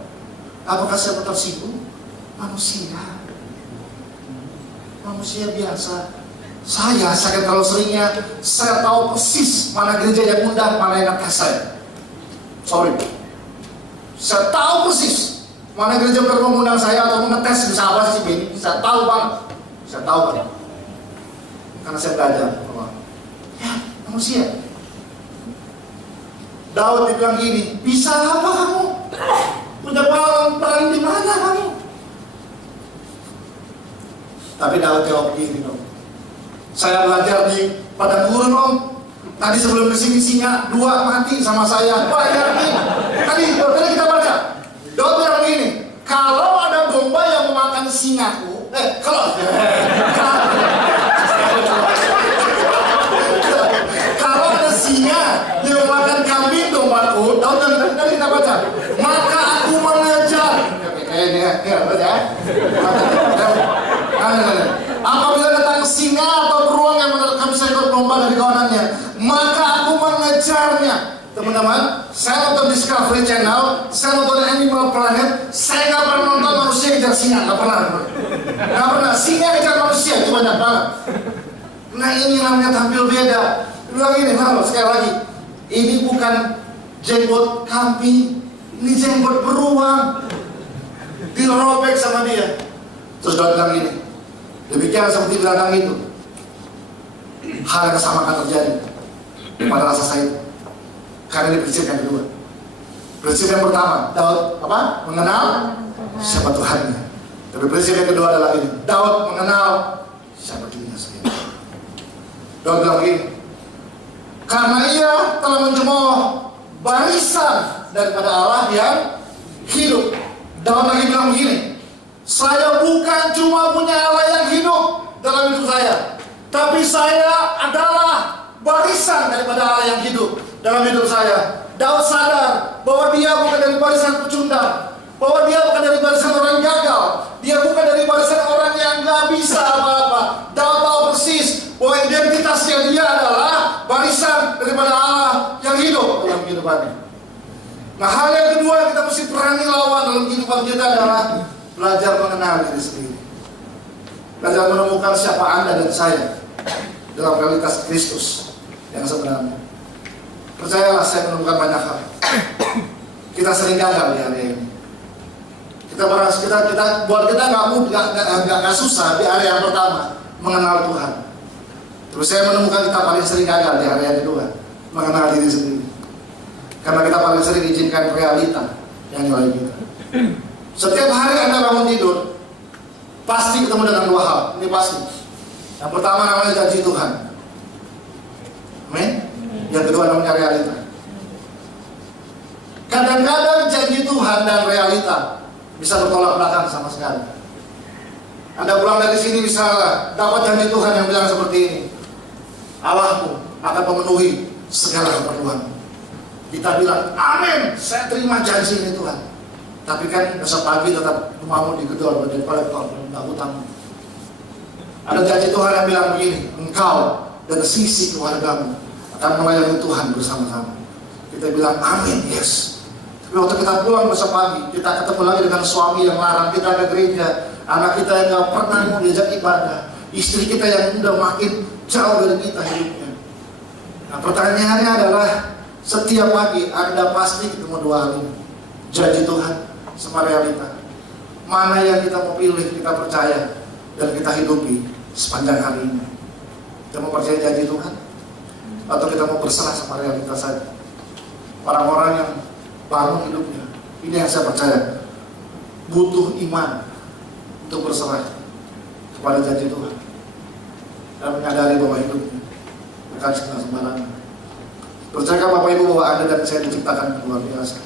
Apakah saya tersinggung? Manusia biasa. Saya kalau seringnya, saya tahu persis mana gereja yang undang, mana yang ngetes saya. Sorry. Saya tahu persis mana gereja yang mengundang saya atau ngetes bisa apa sih ini. Saya tahu banget. Karena saya belajar. Ya, manusia. Daud dibilang gini, bisa apa kamu? Udah perang di mana kamu? Tapi Daud jawab gini dong. Saya belajar di padang gurun Om. Tadi sebelum kesini singa 2 mati sama saya. Wah ya nih. Tadi kita baca. Daud bilang begini. Kalau ada domba yang memakan singaku, kalau ada singa yang memakan kambing dombaku, Daud tadi kita baca. Maka aku mengejar. Kayaknya baca. Apabila datang singa atau beruang yang menerkam seekor domba dari kawanannya, maka aku mengejarnya. Teman-teman, saya nonton Discovery Channel, saya nonton Animal Planet, saya nggak pernah nonton manusia ngejar singa, nggak pernah. Singa ngejar manusia itu banyak banget. Nah ini namanya tampil beda. Bilang ini, sekali lagi, ini bukan jenggot kambing, ini jenggot beruang. Dirobek sama dia. Terus Daud bilang gini. Demikian seperti binatang itu, hal yang sama akan terjadi pada rasa saya karena dipercayai kedua. Prinsip yang pertama, Daud apa? Mengenal siapa Tuhannya. Tapi prinsip yang kedua adalah ini, Daud mengenal siapa dirinya sendiri. Daud bilang begini, karena ia telah mencemooh barisan daripada Allah yang hidup. Daud lagi bilang begini, saya bukan cuma punya Allah yang hidup dalam hidup saya, tapi saya adalah barisan daripada Allah yang hidup dalam hidup saya. Daud sadar bahwa dia bukan dari barisan pecundang, bahwa dia bukan dari barisan orang gagal, dia bukan dari barisan orang yang gak bisa apa-apa. Daud tahu persis bahwa identitasnya dia adalah barisan daripada Allah yang hidup dalam kehidupannya. Nah, hal yang kedua yang kita mesti berani lawan dalam kehidupan kita adalah belajar mengenal diri sendiri. Belajar menemukan siapa Anda dan saya dalam realitas Kristus yang sebenarnya. Percayalah, saya menemukan banyak hal. Kita sering gagal di hari ini. Kita buat kita nggak susah di area yang pertama mengenal Tuhan. Terus saya menemukan kita paling sering gagal di area yang kedua mengenal diri sendiri. Karena kita paling sering izinkan realita yang nyalain kita. Setiap hari Anda bangun tidur, pasti ketemu dengan dua hal. Ini pasti. Yang pertama namanya janji Tuhan. Amin. Yang kedua namanya realita. Kadang-kadang janji Tuhan dan realita bisa bertolak belakang sama sekali. Anda pulang dari sini misalnya dapat janji Tuhan yang bilang seperti ini, Allahmu akan memenuhi segala keperluan. Kita bilang, amin, saya terima janji ini Tuhan. Tapi kan besok pagi tetap rumahmu digedor daripada nggak hutang. Ada janji Tuhan yang bilang begini, engkau dan sisi keluargamu akan melayani Tuhan bersama-sama. Kita bilang, amin, yes. Tapi waktu kita pulang besok pagi, kita ketemu lagi dengan suami yang larang kita ke gereja, anak kita yang gak pernah mau diajak ibadah, istri kita yang udah makin jauh dari kita hidupnya. Nah, pertanyaannya adalah, setiap pagi Anda pasti ketemu dua hal ini, janji Tuhan sama realita. Mana yang kita mau pilih, kita percaya dan kita hidupi sepanjang hari ini? Kita mau percaya janji Tuhan atau kita mau berserah sama realita saja? Orang-orang yang bangun hidupnya, ini yang saya percaya, butuh iman untuk berserah kepada janji Tuhan dan menyadari bahwa hidupnya bukan sembarangan. Percaya Bapak Ibu bahwa Anda dan saya diciptakan luar biasa.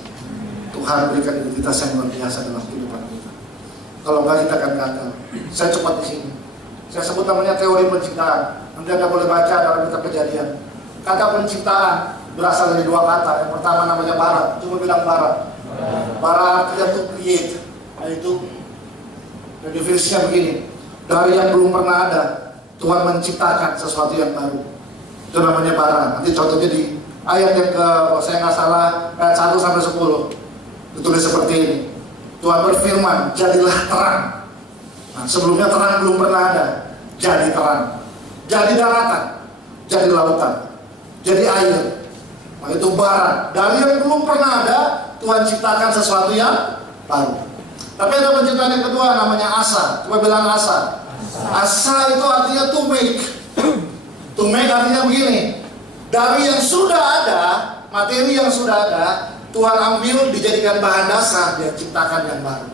Tuhan berikan identitas yang luar biasa dalam kehidupan kita. Kalau enggak kita akan gagal. Saya cepat di sini. Saya sebut namanya teori penciptaan. Nanti Anda boleh baca dalam kitab Kejadian. Kata penciptaan berasal dari dua kata. Yang pertama namanya bara. Coba bilang bara. Bara artinya to create. Yaitu definisinya begini. Dari yang belum pernah ada, Tuhan menciptakan sesuatu yang baru. Itu namanya bara. Nanti contohnya di ayat yang ke, saya nggak salah, ayat 1 sampai 10. Ditulis seperti ini. Tuhan berfirman, jadilah terang. Nah, sebelumnya terang belum pernah ada. Jadi terang. Jadi daratan. Jadi lautan. Jadi air. Nah, itu bara. Dari yang belum pernah ada, Tuhan ciptakan sesuatu yang baru. Tapi ada penciptaan yang kedua namanya asa. Coba bilang asa. Asa itu artinya to make. To make artinya begini. Dari yang sudah ada, materi yang sudah ada, Tuhan ambil dijadikan bahan dasar, dia ciptakan yang baru.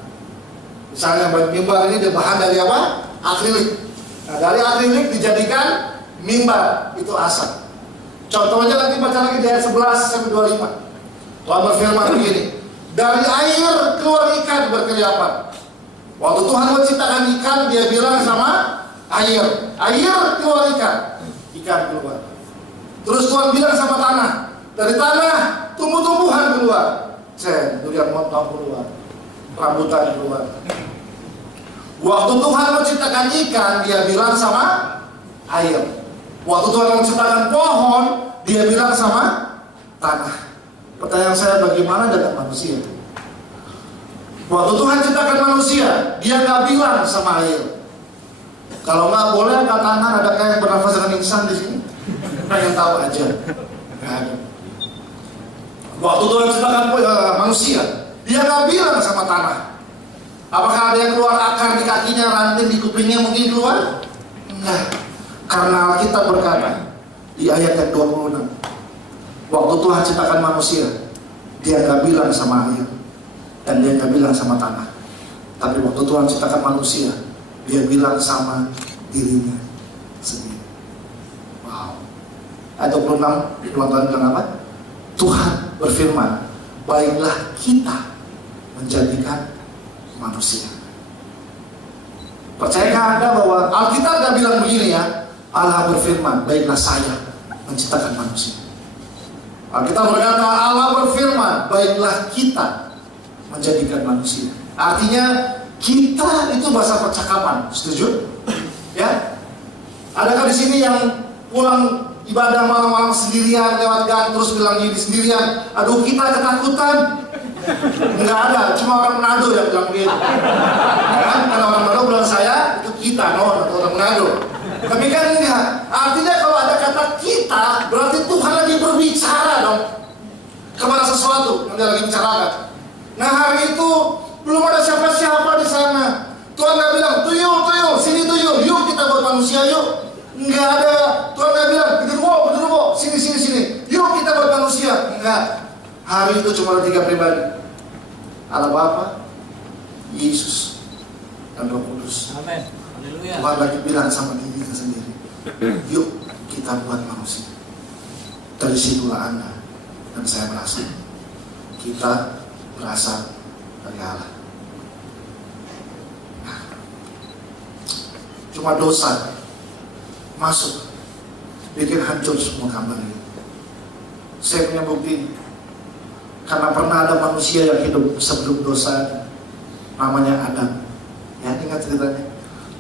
Misalnya mimbar ini bahan dari apa? Akrilik. Nah, dari akrilik dijadikan mimbar, itu asa. Contohnya nanti baca lagi di ayat 11 sampai 25. Tuhan berfirman begini, dari air keluar ikan berkeliapan. Waktu Tuhan menciptakan ikan, dia bilang sama air keluar ikan keluar. Terus Tuhan bilang sama tanah, dari tanah tumbuh-tumbuhan keluar. Durian montong keluar, rambutan keluar. Waktu Tuhan menciptakan ikan, dia bilang sama air. Waktu Tuhan menciptakan pohon, dia bilang sama tanah. Pertanyaan saya, bagaimana dengan manusia? Waktu Tuhan ciptakan manusia, dia nggak bilang sama air. Kalau nggak boleh angkat tangan, ada kayak yang bernafas dengan insan di sini? Pengen tahu aja. Nggak ada. Waktu Tuhan ciptakan manusia, dia nggak bilang sama tanah. Apakah ada yang keluar akar di kakinya, ranting di kupingnya mungkin keluar? Enggak. Karena Alkitab berkata di ayat yang 26, waktu Tuhan ciptakan manusia, Dia nggak bilang sama air, dan dia nggak bilang sama tanah. Tapi waktu Tuhan ciptakan manusia, dia bilang sama dirinya sendiri. Wow. Ayat 26, Tuhan bilang apa? Tuhan berfirman, baiklah kita menjadikan manusia. Percayakah Anda bahwa Alkitab nggak bilang begini ya? Allah berfirman, baiklah saya menciptakan manusia. Alkitab berkata, Allah berfirman, baiklah kita menjadikan manusia. Artinya kita itu bahasa percakapan, setuju? Ya? Adakah di sini yang pulang ibadah malam-malam sendirian lewat gang terus bilang gini sendirian, aduh kita ketakutan? Enggak ada, cuma orang Manado yang bilang begitu. Ya, karena orang Manado bilang saya itu kita, atau orang Manado. Tapi kan enggak. Artinya kalau ada kata kita, berarti Tuhan lagi berbicara dong kepada sesuatu yang dia lagi bicarakan. Nah hari itu belum ada siapa-siapa di sana. Tuhan nggak bilang tuyul, sini tuyul, yuk kita buat manusia yuk. Nggak ada. Tuhan nggak bilang genderuwo, sini, yuk kita buat manusia. Enggak. Hari itu cuma ada 3 pribadi. Allah Bapa, Yesus, dan Roh Kudus. Amin. Haleluya. Tuhan lagi bilang sama dirinya sendiri, yuk kita buat manusia. Dari situlah Anda dan saya merasa kita berasal dari Allah. Nah, cuma dosa masuk bikin hancur semua gambar ini. Saya punya bukti, karena pernah ada manusia yang hidup sebelum dosa, namanya Adam. Ya, ingat ceritanya.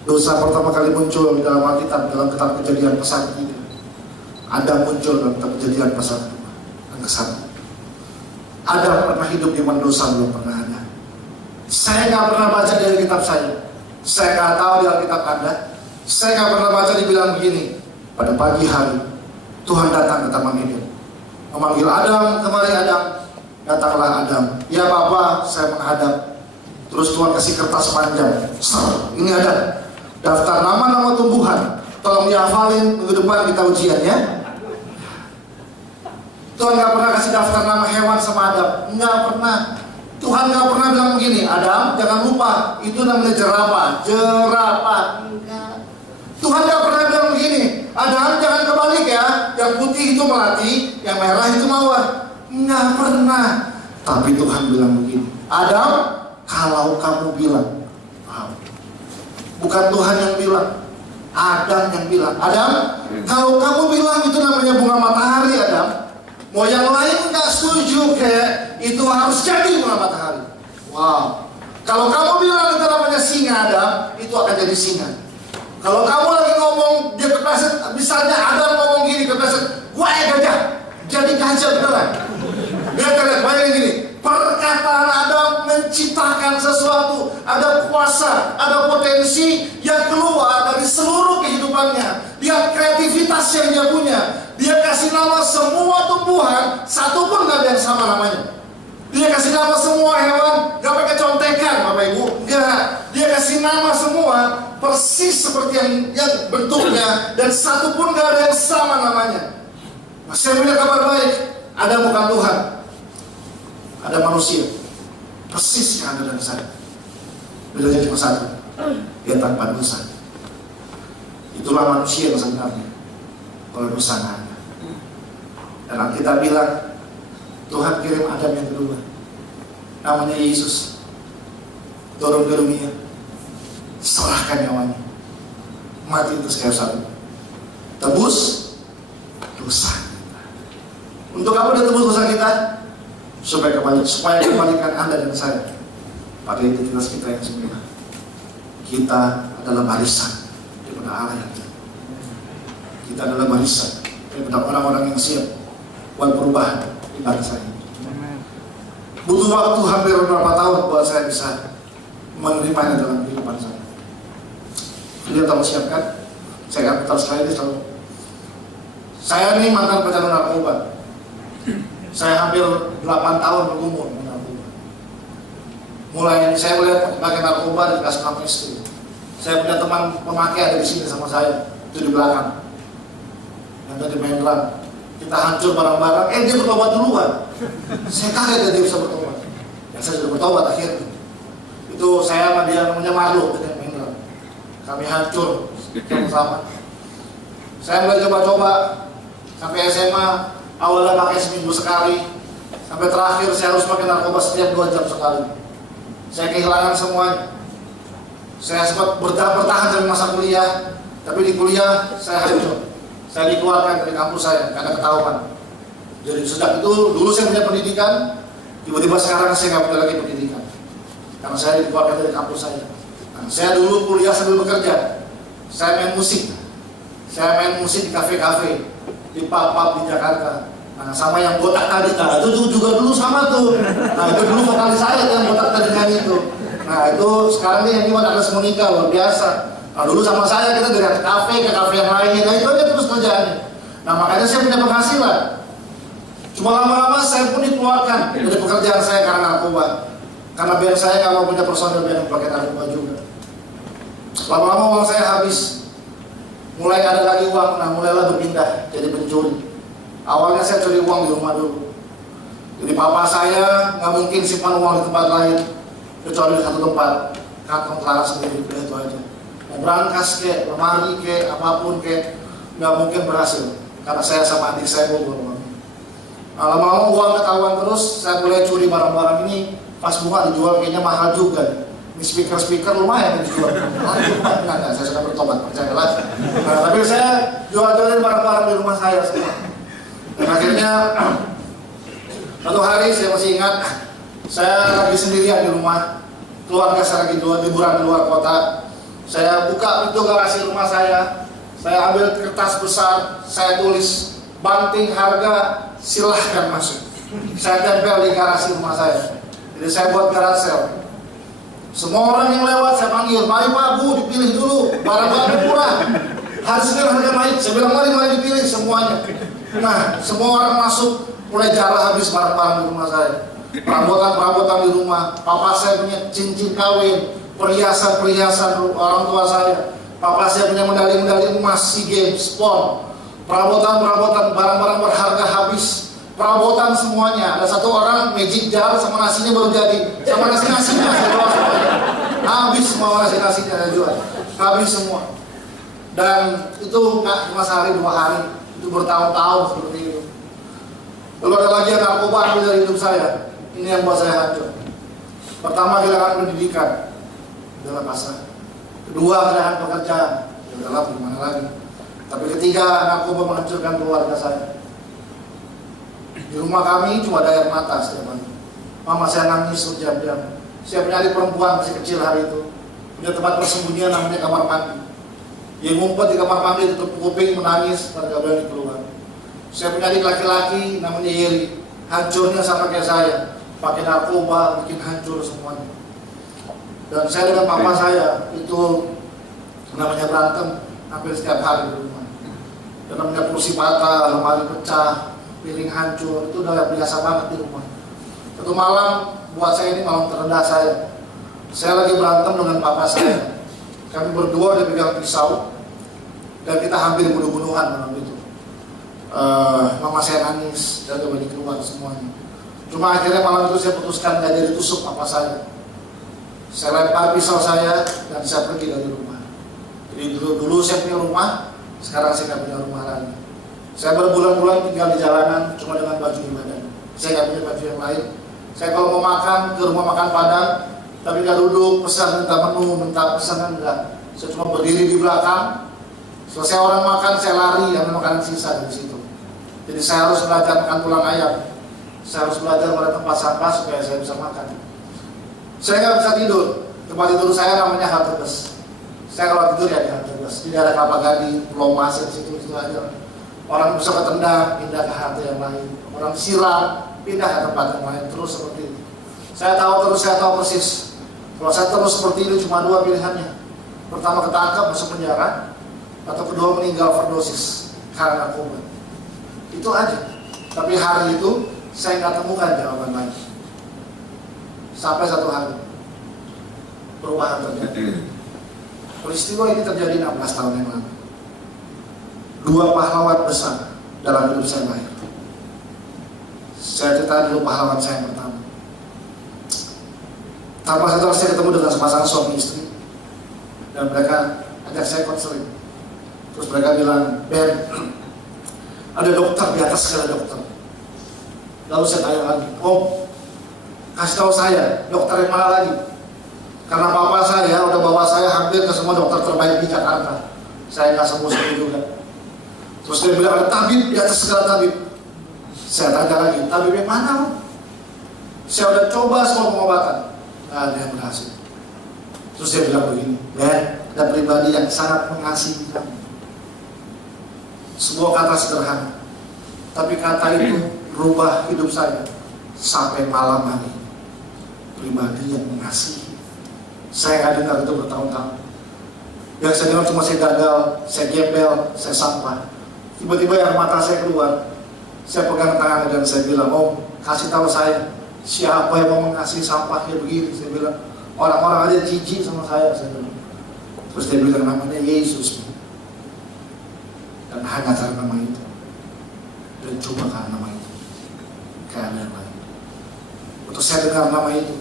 Dosa pertama kali muncul dalam Alkitab, dalam kitab Kejadian pasal 3. Adam muncul dalam kitab Kejadian pasal 2 dan ke-1. Adam pernah hidup di mana dosa belum pernah ada. Saya nggak pernah baca dari kitab saya nggak tahu di Alkitab Anda. Saya nggak pernah baca dibilang begini, pada pagi hari Tuhan datang ke Taman Eden, memanggil Adam, kemari Adam. Datanglah Adam, ya Bapak, saya menghadap. Terus Tuhan kasih kertas panjang, ini ada daftar nama-nama tumbuhan, tolong dihafalin minggu depan kita ujian ya. Tuhan gak pernah kasih daftar nama hewan sama Adam, nggak pernah. Tuhan gak pernah bilang begini, Adam jangan lupa itu namanya jerapah. Enggak. Tuhan gak pernah bilang begini, Adam jangan kebalik ya, yang putih itu melati, yang merah itu mawar. Nggak pernah. Tapi Tuhan bilang begini, Adam, kalau kamu bilang, bukan Tuhan yang bilang, Adam yang bilang, Adam, kalau kamu bilang itu namanya bunga matahari, Adam, mau yang lain nggak setuju kayak itu harus jadi bunga matahari. Wow. Kalau kamu bilang itu namanya singa, Adam, itu akan jadi singa. Kalau kamu lagi ngomong dia kepleset, misalnya Adam ngomong gini kepleset, gua gajah, jadi gajah beneran. Lihat, bayangin gini, perkataan Adam menciptakan sesuatu, ada kuasa, ada potensi yang keluar dari seluruh kehidupannya. Lihat kreativitas yang dia punya. Dia kasih nama semua tumbuhan, satu pun gak ada yang sama namanya. Dia kasih nama semua hewan, gak pakai contekan Bapak Ibu, enggak. Dia kasih nama semua persis seperti yang bentuknya, dan satu pun gak ada yang sama namanya. Nah, saya punya kabar baik, ada bukan Tuhan, ada manusia, persis yang ada dari saya. Bedanya cuma satu, dia tanpa dosa. Itulah manusia yang sebenarnya, kalau dosa nggak ada. Dan kita bilang, Tuhan kirim Adam yang kedua, namanya Yesus, turun ke dunia, serahkan nyawanya, mati untuk sekali satu, tebus dosa. Untuk apa dia tebus dosa kita? Supaya kembalikan Anda dan saya pada identitas kita yang semula. Kita adalah barisan daripada Allah yang kita. Kita adalah barisan daripada orang-orang yang siap buat perubahan di bangsa ini. Butuh waktu hampir beberapa tahun buat saya bisa menerimanya dalam kehidupan saya. Dia tahu siapkan. Saya kan tahu sekali dia selalu. Saya ini mantan pecandu narkoba. Saya hampir 8 tahun bergumul dengan narkoba. Mulai saya melihat pakai narkoba di kelas 6 SD. Saya punya teman pemakai ada di sini sama saya, itu di belakang. Yang tadi main drum. kita hancur bareng-bareng, dia bertobat duluan. Saya kaget dia bisa bertobat. Ya saya sudah bertobat akhirnya. Itu saya sama dia namanya Marlo, kami hancur sama-sama. Saya mulai coba-coba sampai SMA, awalnya pakai seminggu sekali, sampai terakhir saya harus pakai narkoba setiap 2 jam sekali. Saya kehilangan semuanya. Saya sempat bertahan dari masa kuliah, tapi di kuliah saya hancur. Saya dikeluarkan dari kampus saya karena ketahuan. Jadi sejak itu dulu saya punya pendidikan, tiba-tiba sekarang saya nggak punya lagi pendidikan karena saya dikeluarkan dari kampus saya. Nah, saya dulu kuliah sambil bekerja. Saya main musik. Saya main musik di kafe-kafe, di pub-pub di Jakarta. Nah, sama yang botak tadi, nah itu juga dulu sama tuh. Nah itu dulu vokalis saya yang botak tadi nyanyi itu. Nah itu sekarang nih yang ada Monica luar biasa. Nah dulu sama saya kita dari kafe ke kafe yang lain. Nah itu aja terus kerjaannya. Nah makanya saya punya penghasilan. Cuma lama-lama saya pun dikeluarkan dari pekerjaan saya karena narkoba. Karena biar saya nggak mau punya personil yang pakai narkoba juga. Lama-lama uang saya habis. Mulai ada lagi uang, nah mulailah berpindah jadi pencuri. Awalnya saya curi uang di rumah dulu. Jadi papa saya nggak mungkin simpan uang di tempat lain kecuali di satu tempat, kantong Clara sendiri, itu aja. Mau berangkas ke, lemari ke, apapun ke, nggak mungkin berhasil. Karena saya sama adik saya bawa uang. Nah, lama-lama uang ketahuan terus, saya mulai curi barang-barang ini. Pas bunga dijual kayaknya mahal juga. Ini speaker lumayan dijual. Enggak, saya sudah bertobat, percayalah. Nah, tapi saya jual-jualin barang-barang di rumah saya semua. Dan akhirnya satu hari saya masih ingat, saya lagi sendirian di rumah, keluarga saya lagi liburan di luar kota. Saya buka pintu garasi rumah saya ambil kertas besar, saya tulis banting harga, silahkan masuk. Saya tempel di garasi rumah saya. Jadi saya buat garage sale. Semua orang yang lewat saya panggil, mari Pak Bu dipilih dulu, barang-barang murah. Hari Senin harga naik, saya bilang mari dipilih semuanya. Nah, semua orang masuk, mulai jala habis barang-barang di rumah saya. Perabotan di rumah. Papa saya punya cincin kawin, perhiasan orang tua saya. Papa saya punya medali-medali emas, SEA Games, PON. Perabotan barang-barang berharga habis. Perabotan semuanya. Ada satu orang magic jar sama nasinya baru jadi, sama nasinya saya bawa semuanya. Habis semua nasinya saya jual. Habis semua. Dan itu nggak cuma sehari 2 hari, itu bertahun-tahun seperti itu. Lalu ada lagi yang narkoba ambil dari hidup saya. Ini yang buat saya hancur. Pertama, kehilangan pendidikan, dalam pasrah. Kedua, kehilangan pekerjaan, dalam gimana lagi. Tapi ketiga, narkoba menghancurkan keluarga saya. Di rumah kami cuma ada air mata setiap hari. Mama saya nangis berjam-jam. Saya punya adik perempuan masih kecil hari itu, punya tempat persembunyian namanya kamar mandi. Dia ngumpet di kamar mandi, tutup kuping, menangis, pada gak berani keluar. Saya punya adik laki-laki namanya Yeri, hancurnya sama kayak saya, pakai narkoba, bikin hancur semuanya. Dan saya dengan papa saya itu namanya berantem hampir setiap hari di rumah. Dan namanya kursi patah, lemari pecah, piring hancur, itu udah biasa banget di rumah. Satu malam, buat saya ini malam terendah saya. Saya lagi berantem dengan papa saya. Kami berdua udah pegang pisau, dan kita hampir bunuh-bunuhan malam itu. Mama saya nangis, dan gak keluar semuanya. Cuma akhirnya malam itu saya putuskan gak jadi tusuk papa saya. Saya lempar pisau saya, dan saya pergi dari rumah. Jadi dulu saya punya rumah, sekarang saya gak punya rumah lagi. Saya berbulan-bulan tinggal di jalanan cuma dengan baju ibadah. Saya nggak punya baju yang lain. Saya kalau mau makan ke rumah makan Padang, tapi nggak duduk pesan minta menu, minta pesanan enggak. Saya cuma berdiri di belakang. Selesai orang makan, saya lari ambil makanan sisa di situ. Jadi saya harus belajar makan tulang ayam. Saya harus belajar pada tempat sampah supaya saya bisa makan. Saya nggak bisa tidur. Tempat tidur saya namanya halte bus. Saya kalau tidur ya di halte bus. Di daerah Kelapa Gading, Pulau Mas, situ aja. Orang bisa ketendang, pindah ke halte yang lain. Orang siram, pindah ke tempat yang lain. Terus seperti itu. Saya tahu persis. Kalau saya terus seperti ini cuma 2 pilihannya. Pertama ketangkap masuk penjara, atau kedua meninggal overdosis karena narkoba. Itu aja. Tapi hari itu saya nggak temukan jawaban lain. Sampai satu hari perubahan terjadi. Peristiwa ini terjadi 16 tahun yang lalu. 2 pahlawan besar dalam hidup saya lahir. Saya cerita dulu pahlawan saya yang pertama. Tanpa sadar saya ketemu dengan sepasang suami istri, dan mereka ajak saya konseling. Terus mereka bilang, Ben, ada dokter di atas segala dokter. Lalu saya tanya lagi, oh, kasih tahu saya dokter yang mana lagi? Karena papa saya udah bawa saya hampir ke semua dokter terbaik di Jakarta. Saya nggak sembuh juga. Terus dia bilang, ada tabib di atas segala tabib. Saya tanya lagi, tabib yang mana? Saya udah coba semua pengobatan, nggak ada yang berhasil. Terus dia bilang begini, Ben, ada pribadi yang sangat mengasihi kamu. Sebuah kata sederhana, tapi kata itu rubah hidup saya sampai malam hari. Pribadi yang mengasihi. Saya nggak dengar itu bertahun-tahun. Yang saya dengar cuma saya gagal, saya gembel, saya sampah. Tiba-tiba yang mata saya keluar, saya pegang tangannya dan saya bilang, oh, kasih tahu saya siapa yang mau mengasihi sampah kayak begini. Saya bilang, orang-orang aja jijik sama saya bilang. Terus dia bilang, namanya Yesus. Dan hanya karena nama itu, dan cuma karena nama itu, kayak ada yang lain. Waktu saya dengar nama itu,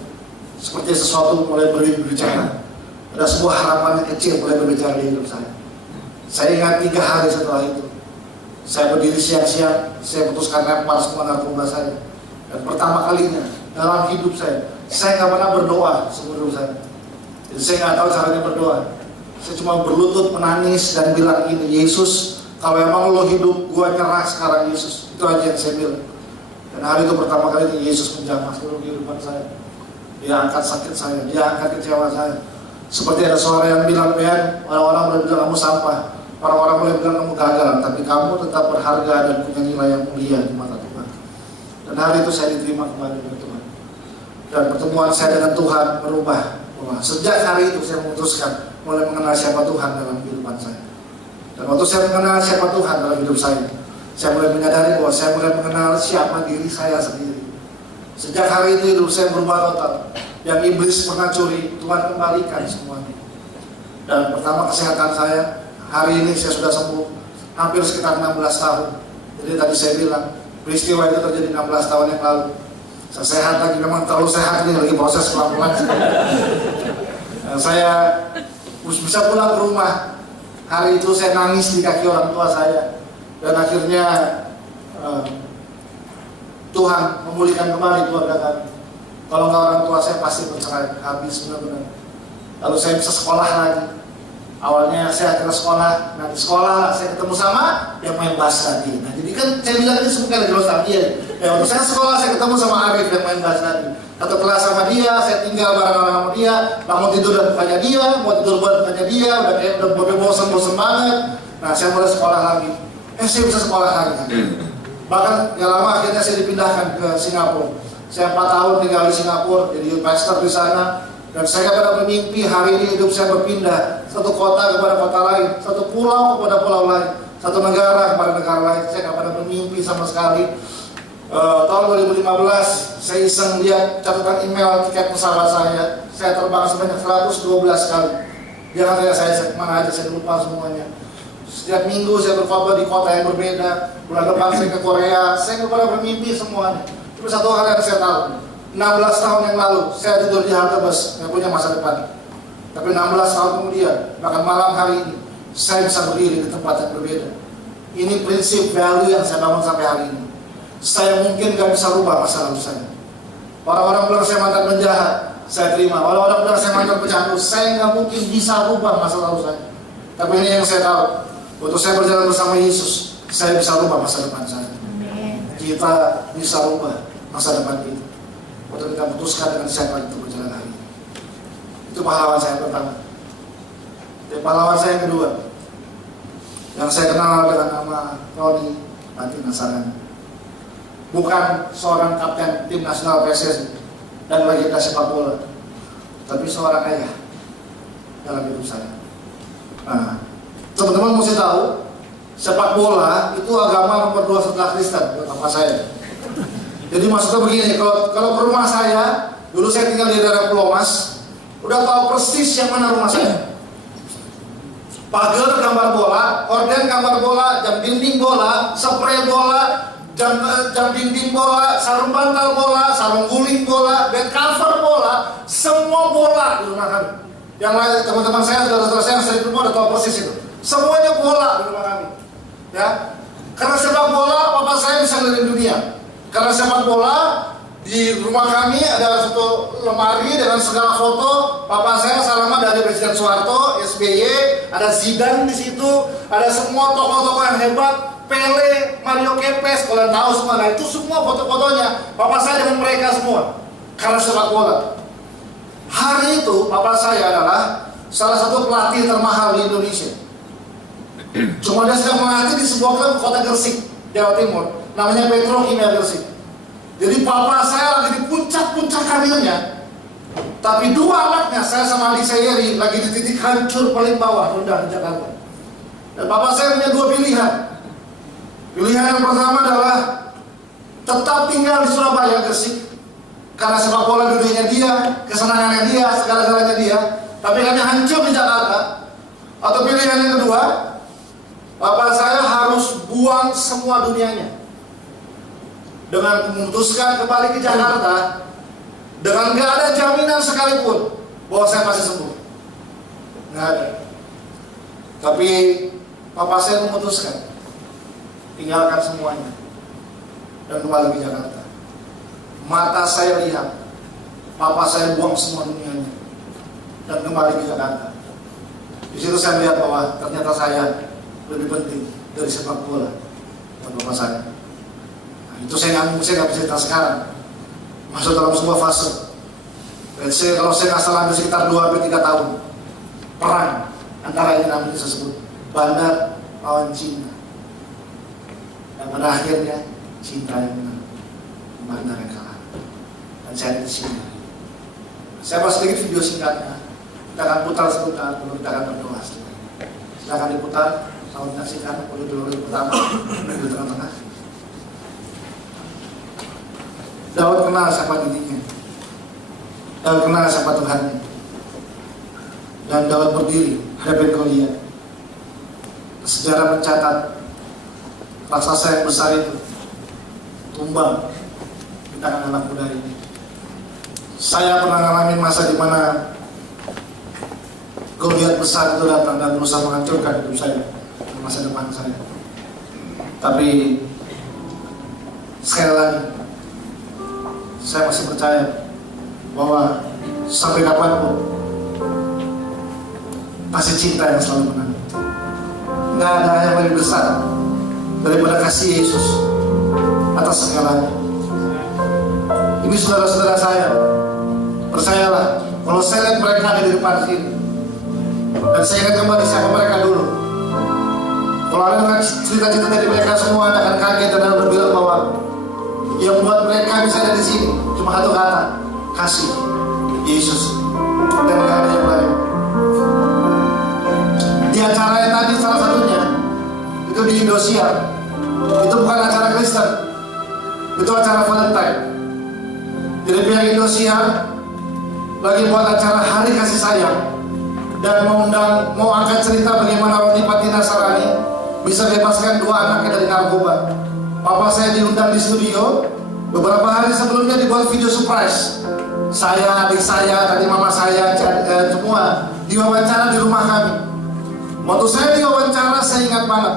seperti sesuatu mulai berbicara. Ada sebuah harapan yang kecil mulai berbicara di hidup saya. Saya ingat 3 hari setelah itu, saya berdiri siang-siang, saya putuskan lempar semua narkoba saya. Dan pertama kalinya dalam hidup saya nggak pernah berdoa seumur hidup saya. Jadi saya nggak tahu caranya berdoa. Saya cuma berlutut menangis dan bilang gini, Yesus, kalau emang lo hidup, gua nyerah sekarang Yesus. Itu aja yang saya bilang. Dan hari itu pertama kali Yesus menjamah seluruh kehidupan saya. Dia angkat sakit saya, dia angkat kecewa saya. Seperti ada suara yang bilang, Ben, orang-orang boleh bilang kamu sampah, orang-orang boleh bilang kamu gagal, tapi kamu tetap berharga dan punya nilai yang mulia di mata Tuhan. Dan hari itu saya diterima kembali oleh Tuhan. Dan pertemuan saya dengan Tuhan berubah. Sejak hari itu saya memutuskan mulai mengenal siapa Tuhan dalam kehidupan saya. Dan waktu saya mengenal siapa Tuhan dalam hidup saya mulai menyadari bahwa saya mulai mengenal siapa diri saya sendiri. Sejak hari itu hidup saya berubah total. Yang iblis pernah curi, Tuhan kembalikan semuanya. Dan pertama kesehatan saya, hari ini saya sudah sembuh hampir sekitar 16 tahun. Jadi tadi saya bilang, peristiwa itu terjadi 16 tahun yang lalu. Saya sehat lagi, memang terlalu sehat ini, lagi proses pelan-pelan. Saya bisa pulang ke rumah. Hari itu saya nangis di kaki orang tua saya. Dan akhirnya Tuhan memulihkan kembali keluarga kami. Kalau nggak orang tua saya pasti bercerai, habis benar-benar. Lalu saya bisa sekolah lagi. Awalnya saya akhirnya sekolah, nah di sekolah saya ketemu sama yang main bass tadi. Nah jadi kan saya bilang ini sebenarnya lagi nostalgia. Ya waktu saya sekolah saya ketemu sama Arif yang main bass tadi. Satu kelas sama dia, saya tinggal bareng-bareng sama dia. Bangun tidur dan bukannya dia, mau tidur buat bukannya dia, udah bosan banget. Nah saya mulai sekolah lagi. Saya bisa sekolah lagi. Bahkan gak lama akhirnya saya dipindahkan ke Singapura. Saya 4 tahun tinggal di Singapura, jadi youth pastor di sana. Dan saya pernah bermimpi hari ini hidup saya berpindah satu kota kepada kota lain, satu pulau kepada pulau lain, satu negara kepada negara lain. Saya nggak pernah bermimpi sama sekali. Tahun 2015 saya iseng lihat catatan email tiket pesawat saya terbang sebanyak 112 kali. Jangan tanya saya mana aja, saya lupa semuanya. Setiap minggu saya berkhotbah di kota yang berbeda. Bulan depan saya ke Korea. Saya nggak pernah bermimpi semuanya. Tapi satu hal yang saya tahu, 16 tahun yang lalu saya tidur di halte bus, nggak punya masa depan. Tapi 16 tahun kemudian, bahkan malam hari ini, saya bisa berdiri di tempat yang berbeda. Ini prinsip value yang saya bangun sampai hari ini. Saya mungkin nggak bisa rubah masa lalu saya. Orang-orang bilang saya mantan penjahat, saya terima. Orang-orang bilang saya mantan pecandu, saya nggak mungkin bisa rubah masa lalu saya. Tapi ini yang saya tahu, waktu saya berjalan bersama Yesus, saya bisa rubah masa depan saya. Kita bisa rubah masa depan kita. Waktu kita putuskan dengan siapa itu berjalan hari ini. Itu pahlawan saya pertama. Dan pahlawan saya yang kedua, yang saya kenal dengan nama Roni Mati Nasaran. Bukan seorang kapten tim nasional PSSI dan legenda sepak bola, tapi seorang ayah dalam hidup saya. Nah, teman-teman mesti tahu, sepak bola itu agama nomor 2 setelah Kristen buat apa saya. Jadi maksudnya begini, kalau ke rumah saya, dulu saya tinggal di daerah Pulau Mas, udah tahu persis yang mana rumah saya. pagar gambar bola, horden gambar bola, jam dinding bola, spray bola, jam dinding bola, sarung bantal bola, sarung guling bola, bed cover bola, semua bola di rumah kami. Yang lain teman-teman saya, saudara-saudara saya yang sering rumah udah tahu persis itu. Semuanya bola di rumah kami. Ya, karena sepak bola, papa saya bisa ngeliling dunia. Karena sepak bola, di rumah kami ada satu lemari dengan segala foto papa saya selama dari Presiden Soeharto, SBY, ada Zidane di situ, ada semua tokoh-tokoh yang hebat, Pele, Mario Kempes, kalian tahu semua. Nah itu semua foto-fotonya papa saya dengan mereka semua karena sepak bola. Hari itu papa saya adalah salah satu pelatih termahal di Indonesia. Cuma dia sedang melatih di sebuah klub kota Gresik, Jawa Timur, namanya Petrokimia Gresik. Jadi papa saya lagi di puncak-puncak karirnya, tapi dua anaknya, saya sama adik saya Yeri, lagi di titik hancur paling bawah, rendah di Jakarta. Dan papa saya punya dua pilihan. Pilihan yang pertama adalah tetap tinggal di Surabaya, Gresik, karena sepak bola dunianya dia, kesenangannya dia, segala-galanya dia, tapi hanya hancur di Jakarta. Atau pilihan yang kedua, papa saya harus buang semua dunianya dengan memutuskan kembali ke Jakarta dengan gak ada jaminan sekalipun bahwa saya pasti sembuh. Gak ada. Tapi papa saya memutuskan tinggalkan semuanya dan kembali ke Jakarta. Mata saya lihat papa saya buang semua dunianya dan kembali ke Jakarta. Di situ saya melihat bahwa ternyata saya lebih penting dari sepak bola buat papa saya. Itu saya nggak bisa cerita sekarang. Masuk dalam sebuah fase. Kalau saya nggak salah sekitar 2-3 tahun perang antara ini namanya disebut Bandar lawan Cinta. Dan pada akhirnya Cinta yang menang, Bandar yang kalah. Dan saya di sini. Saya bahas sedikit video singkatnya. Kita akan putar sebentar, lalu kita akan berdoa. Silakan diputar. Kalau menyaksikan dulu pertama di tengah-tengah. Daud kenal siapa dirinya, Daud kenal siapa Tuhannya, dan Daud berdiri hadapin Goliat. Sejarah mencatat raksasa yang besar itu tumbang di tangan anak muda ini. Saya pernah ngalamin masa di mana Goliat besar itu datang dan berusaha menghancurkan hidup saya, masa depan saya. Tapi sekali lagi saya masih percaya bahwa sampai kapanpun pasti cinta yang selalu menang. Nggak ada yang lebih besar daripada kasih Yesus atas segalanya. Ini saudara-saudara saya, percayalah, kalau saya lihat mereka ada di depan sini, dan saya ingat kembali siapa mereka dulu. Kalau ada dengan cerita-cerita dari mereka semua, akan kaget dan berbilang bahwa yang buat mereka bisa ada di sini cuma satu kata, kasih Yesus, dan gak ada yang lain. Di acara yang tadi salah satunya itu di Indosiar, itu bukan acara Kristen, itu acara Valentine. Jadi pihak Indosiar lagi buat acara Hari Kasih Sayang dan mau angkat cerita bagaimana Roni Patina Sarani bisa bebaskan 2 anaknya dari narkoba. Papa saya diundang di studio. Beberapa hari sebelumnya dibuat video surprise. Saya, adik saya, tadi mama saya, semua diwawancara di rumah kami. Waktu saya diwawancara, saya ingat banget.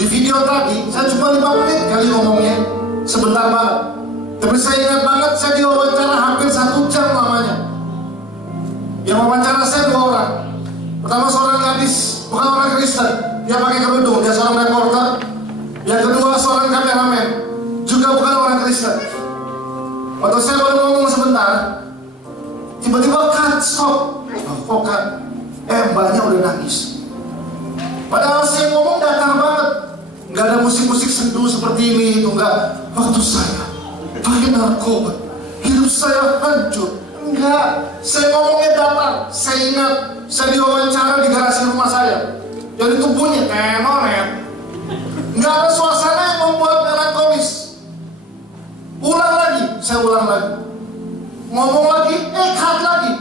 Di video tadi, saya cuma 5 menit kali ngomongnya, sebentar banget. Tapi saya ingat banget, saya diwawancara hampir 1 jam lamanya. Yang wawancara saya 2 orang. Pertama seorang gadis, bukan orang Kristen, dia pakai kerudung, dia seorang reporter. Yang kedua seorang kameramen, juga bukan orang Kristen. Waktu saya baru ngomong sebentar, tiba-tiba cut, stop. Kok cut? Mbaknya udah nangis. Padahal saya ngomong datar banget, nggak ada musik-musik sendu seperti ini, itu nggak. Waktu saya pakai narkoba, hidup saya hancur. Enggak, saya ngomongnya datar. Saya ingat, saya diwawancara di garasi rumah saya. Jadi itu bunyi tenonet. Nggak ada suasana yang membuat melankolis. Ulang lagi, saya ulang lagi. Ngomong lagi, cut lagi.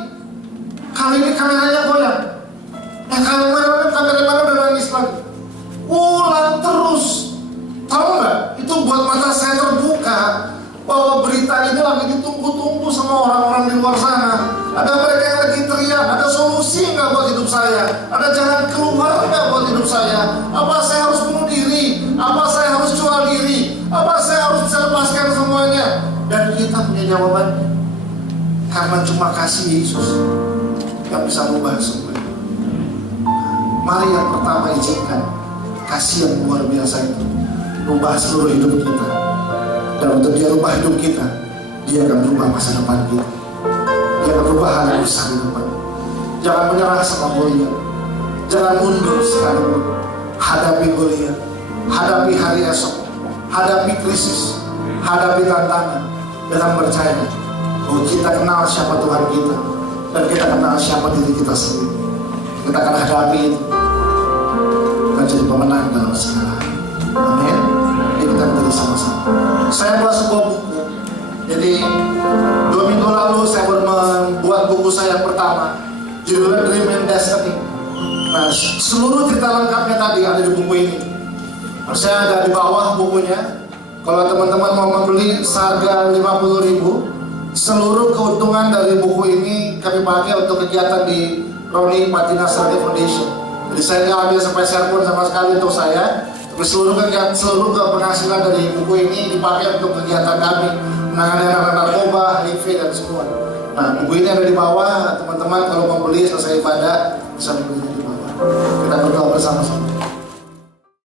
Kali ini kameranya goyang. Kameramen sampai di mana udah nangis lagi. Ulang terus. Tahu nggak? Itu buat mata saya terbuka bahwa berita ini lagi ditunggu-tunggu sama orang-orang di luar sana. Ada mereka yang lagi teriak, ada solusi nggak buat hidup saya? Ada jalan keluar nggak buat hidup saya? Apa saya harus bunuh diri? Apa saya harus jual diri? Apa saya harus bisa lepaskan semuanya? Dan kita punya jawabannya. Karena cuma kasih Yesus yang bisa mengubah semuanya. Mari yang pertama izinkan kasih yang luar biasa itu rubah seluruh hidup kita. Dan untuk dia rubah hidup kita, dia akan rubah masa depan kita. Dia akan rubah hal besar di depan. Jangan menyerah sama Goliat. Jangan mundur sekalipun. Hadapi Goliat. Hadapi hari esok. Hadapi krisis. Hadapi tantangan. Dengan percaya bahwa kita kenal siapa Tuhan kita. Dan kita kenal siapa diri kita sendiri. Kita akan hadapi itu. Dan jadi pemenang dalam segala hal. Amin. Kita menjadi sama-sama. Saya buat sebuah buku. Jadi 2 minggu lalu saya baru membuat buku saya yang pertama, judulnya Dream and Destiny. Nah, seluruh cerita lengkapnya tadi ada di buku ini. Saya ada di bawah bukunya. Kalau teman-teman mau membeli seharga 50.000, seluruh keuntungan dari buku ini kami pakai untuk kegiatan di Roni Patina Sardi Foundation. Jadi saya nggak ambil sampai share pun sama sekali untuk saya. Tapi seluruh penghasilan dari buku ini dipakai untuk kegiatan kami menangani anak-anak narkoba, HIV dan semua. Nah, buku ini ada di bawah. Teman-teman kalau mau beli selesai ibadah bisa dibeli di bawah. Kita berdoa bersama-sama.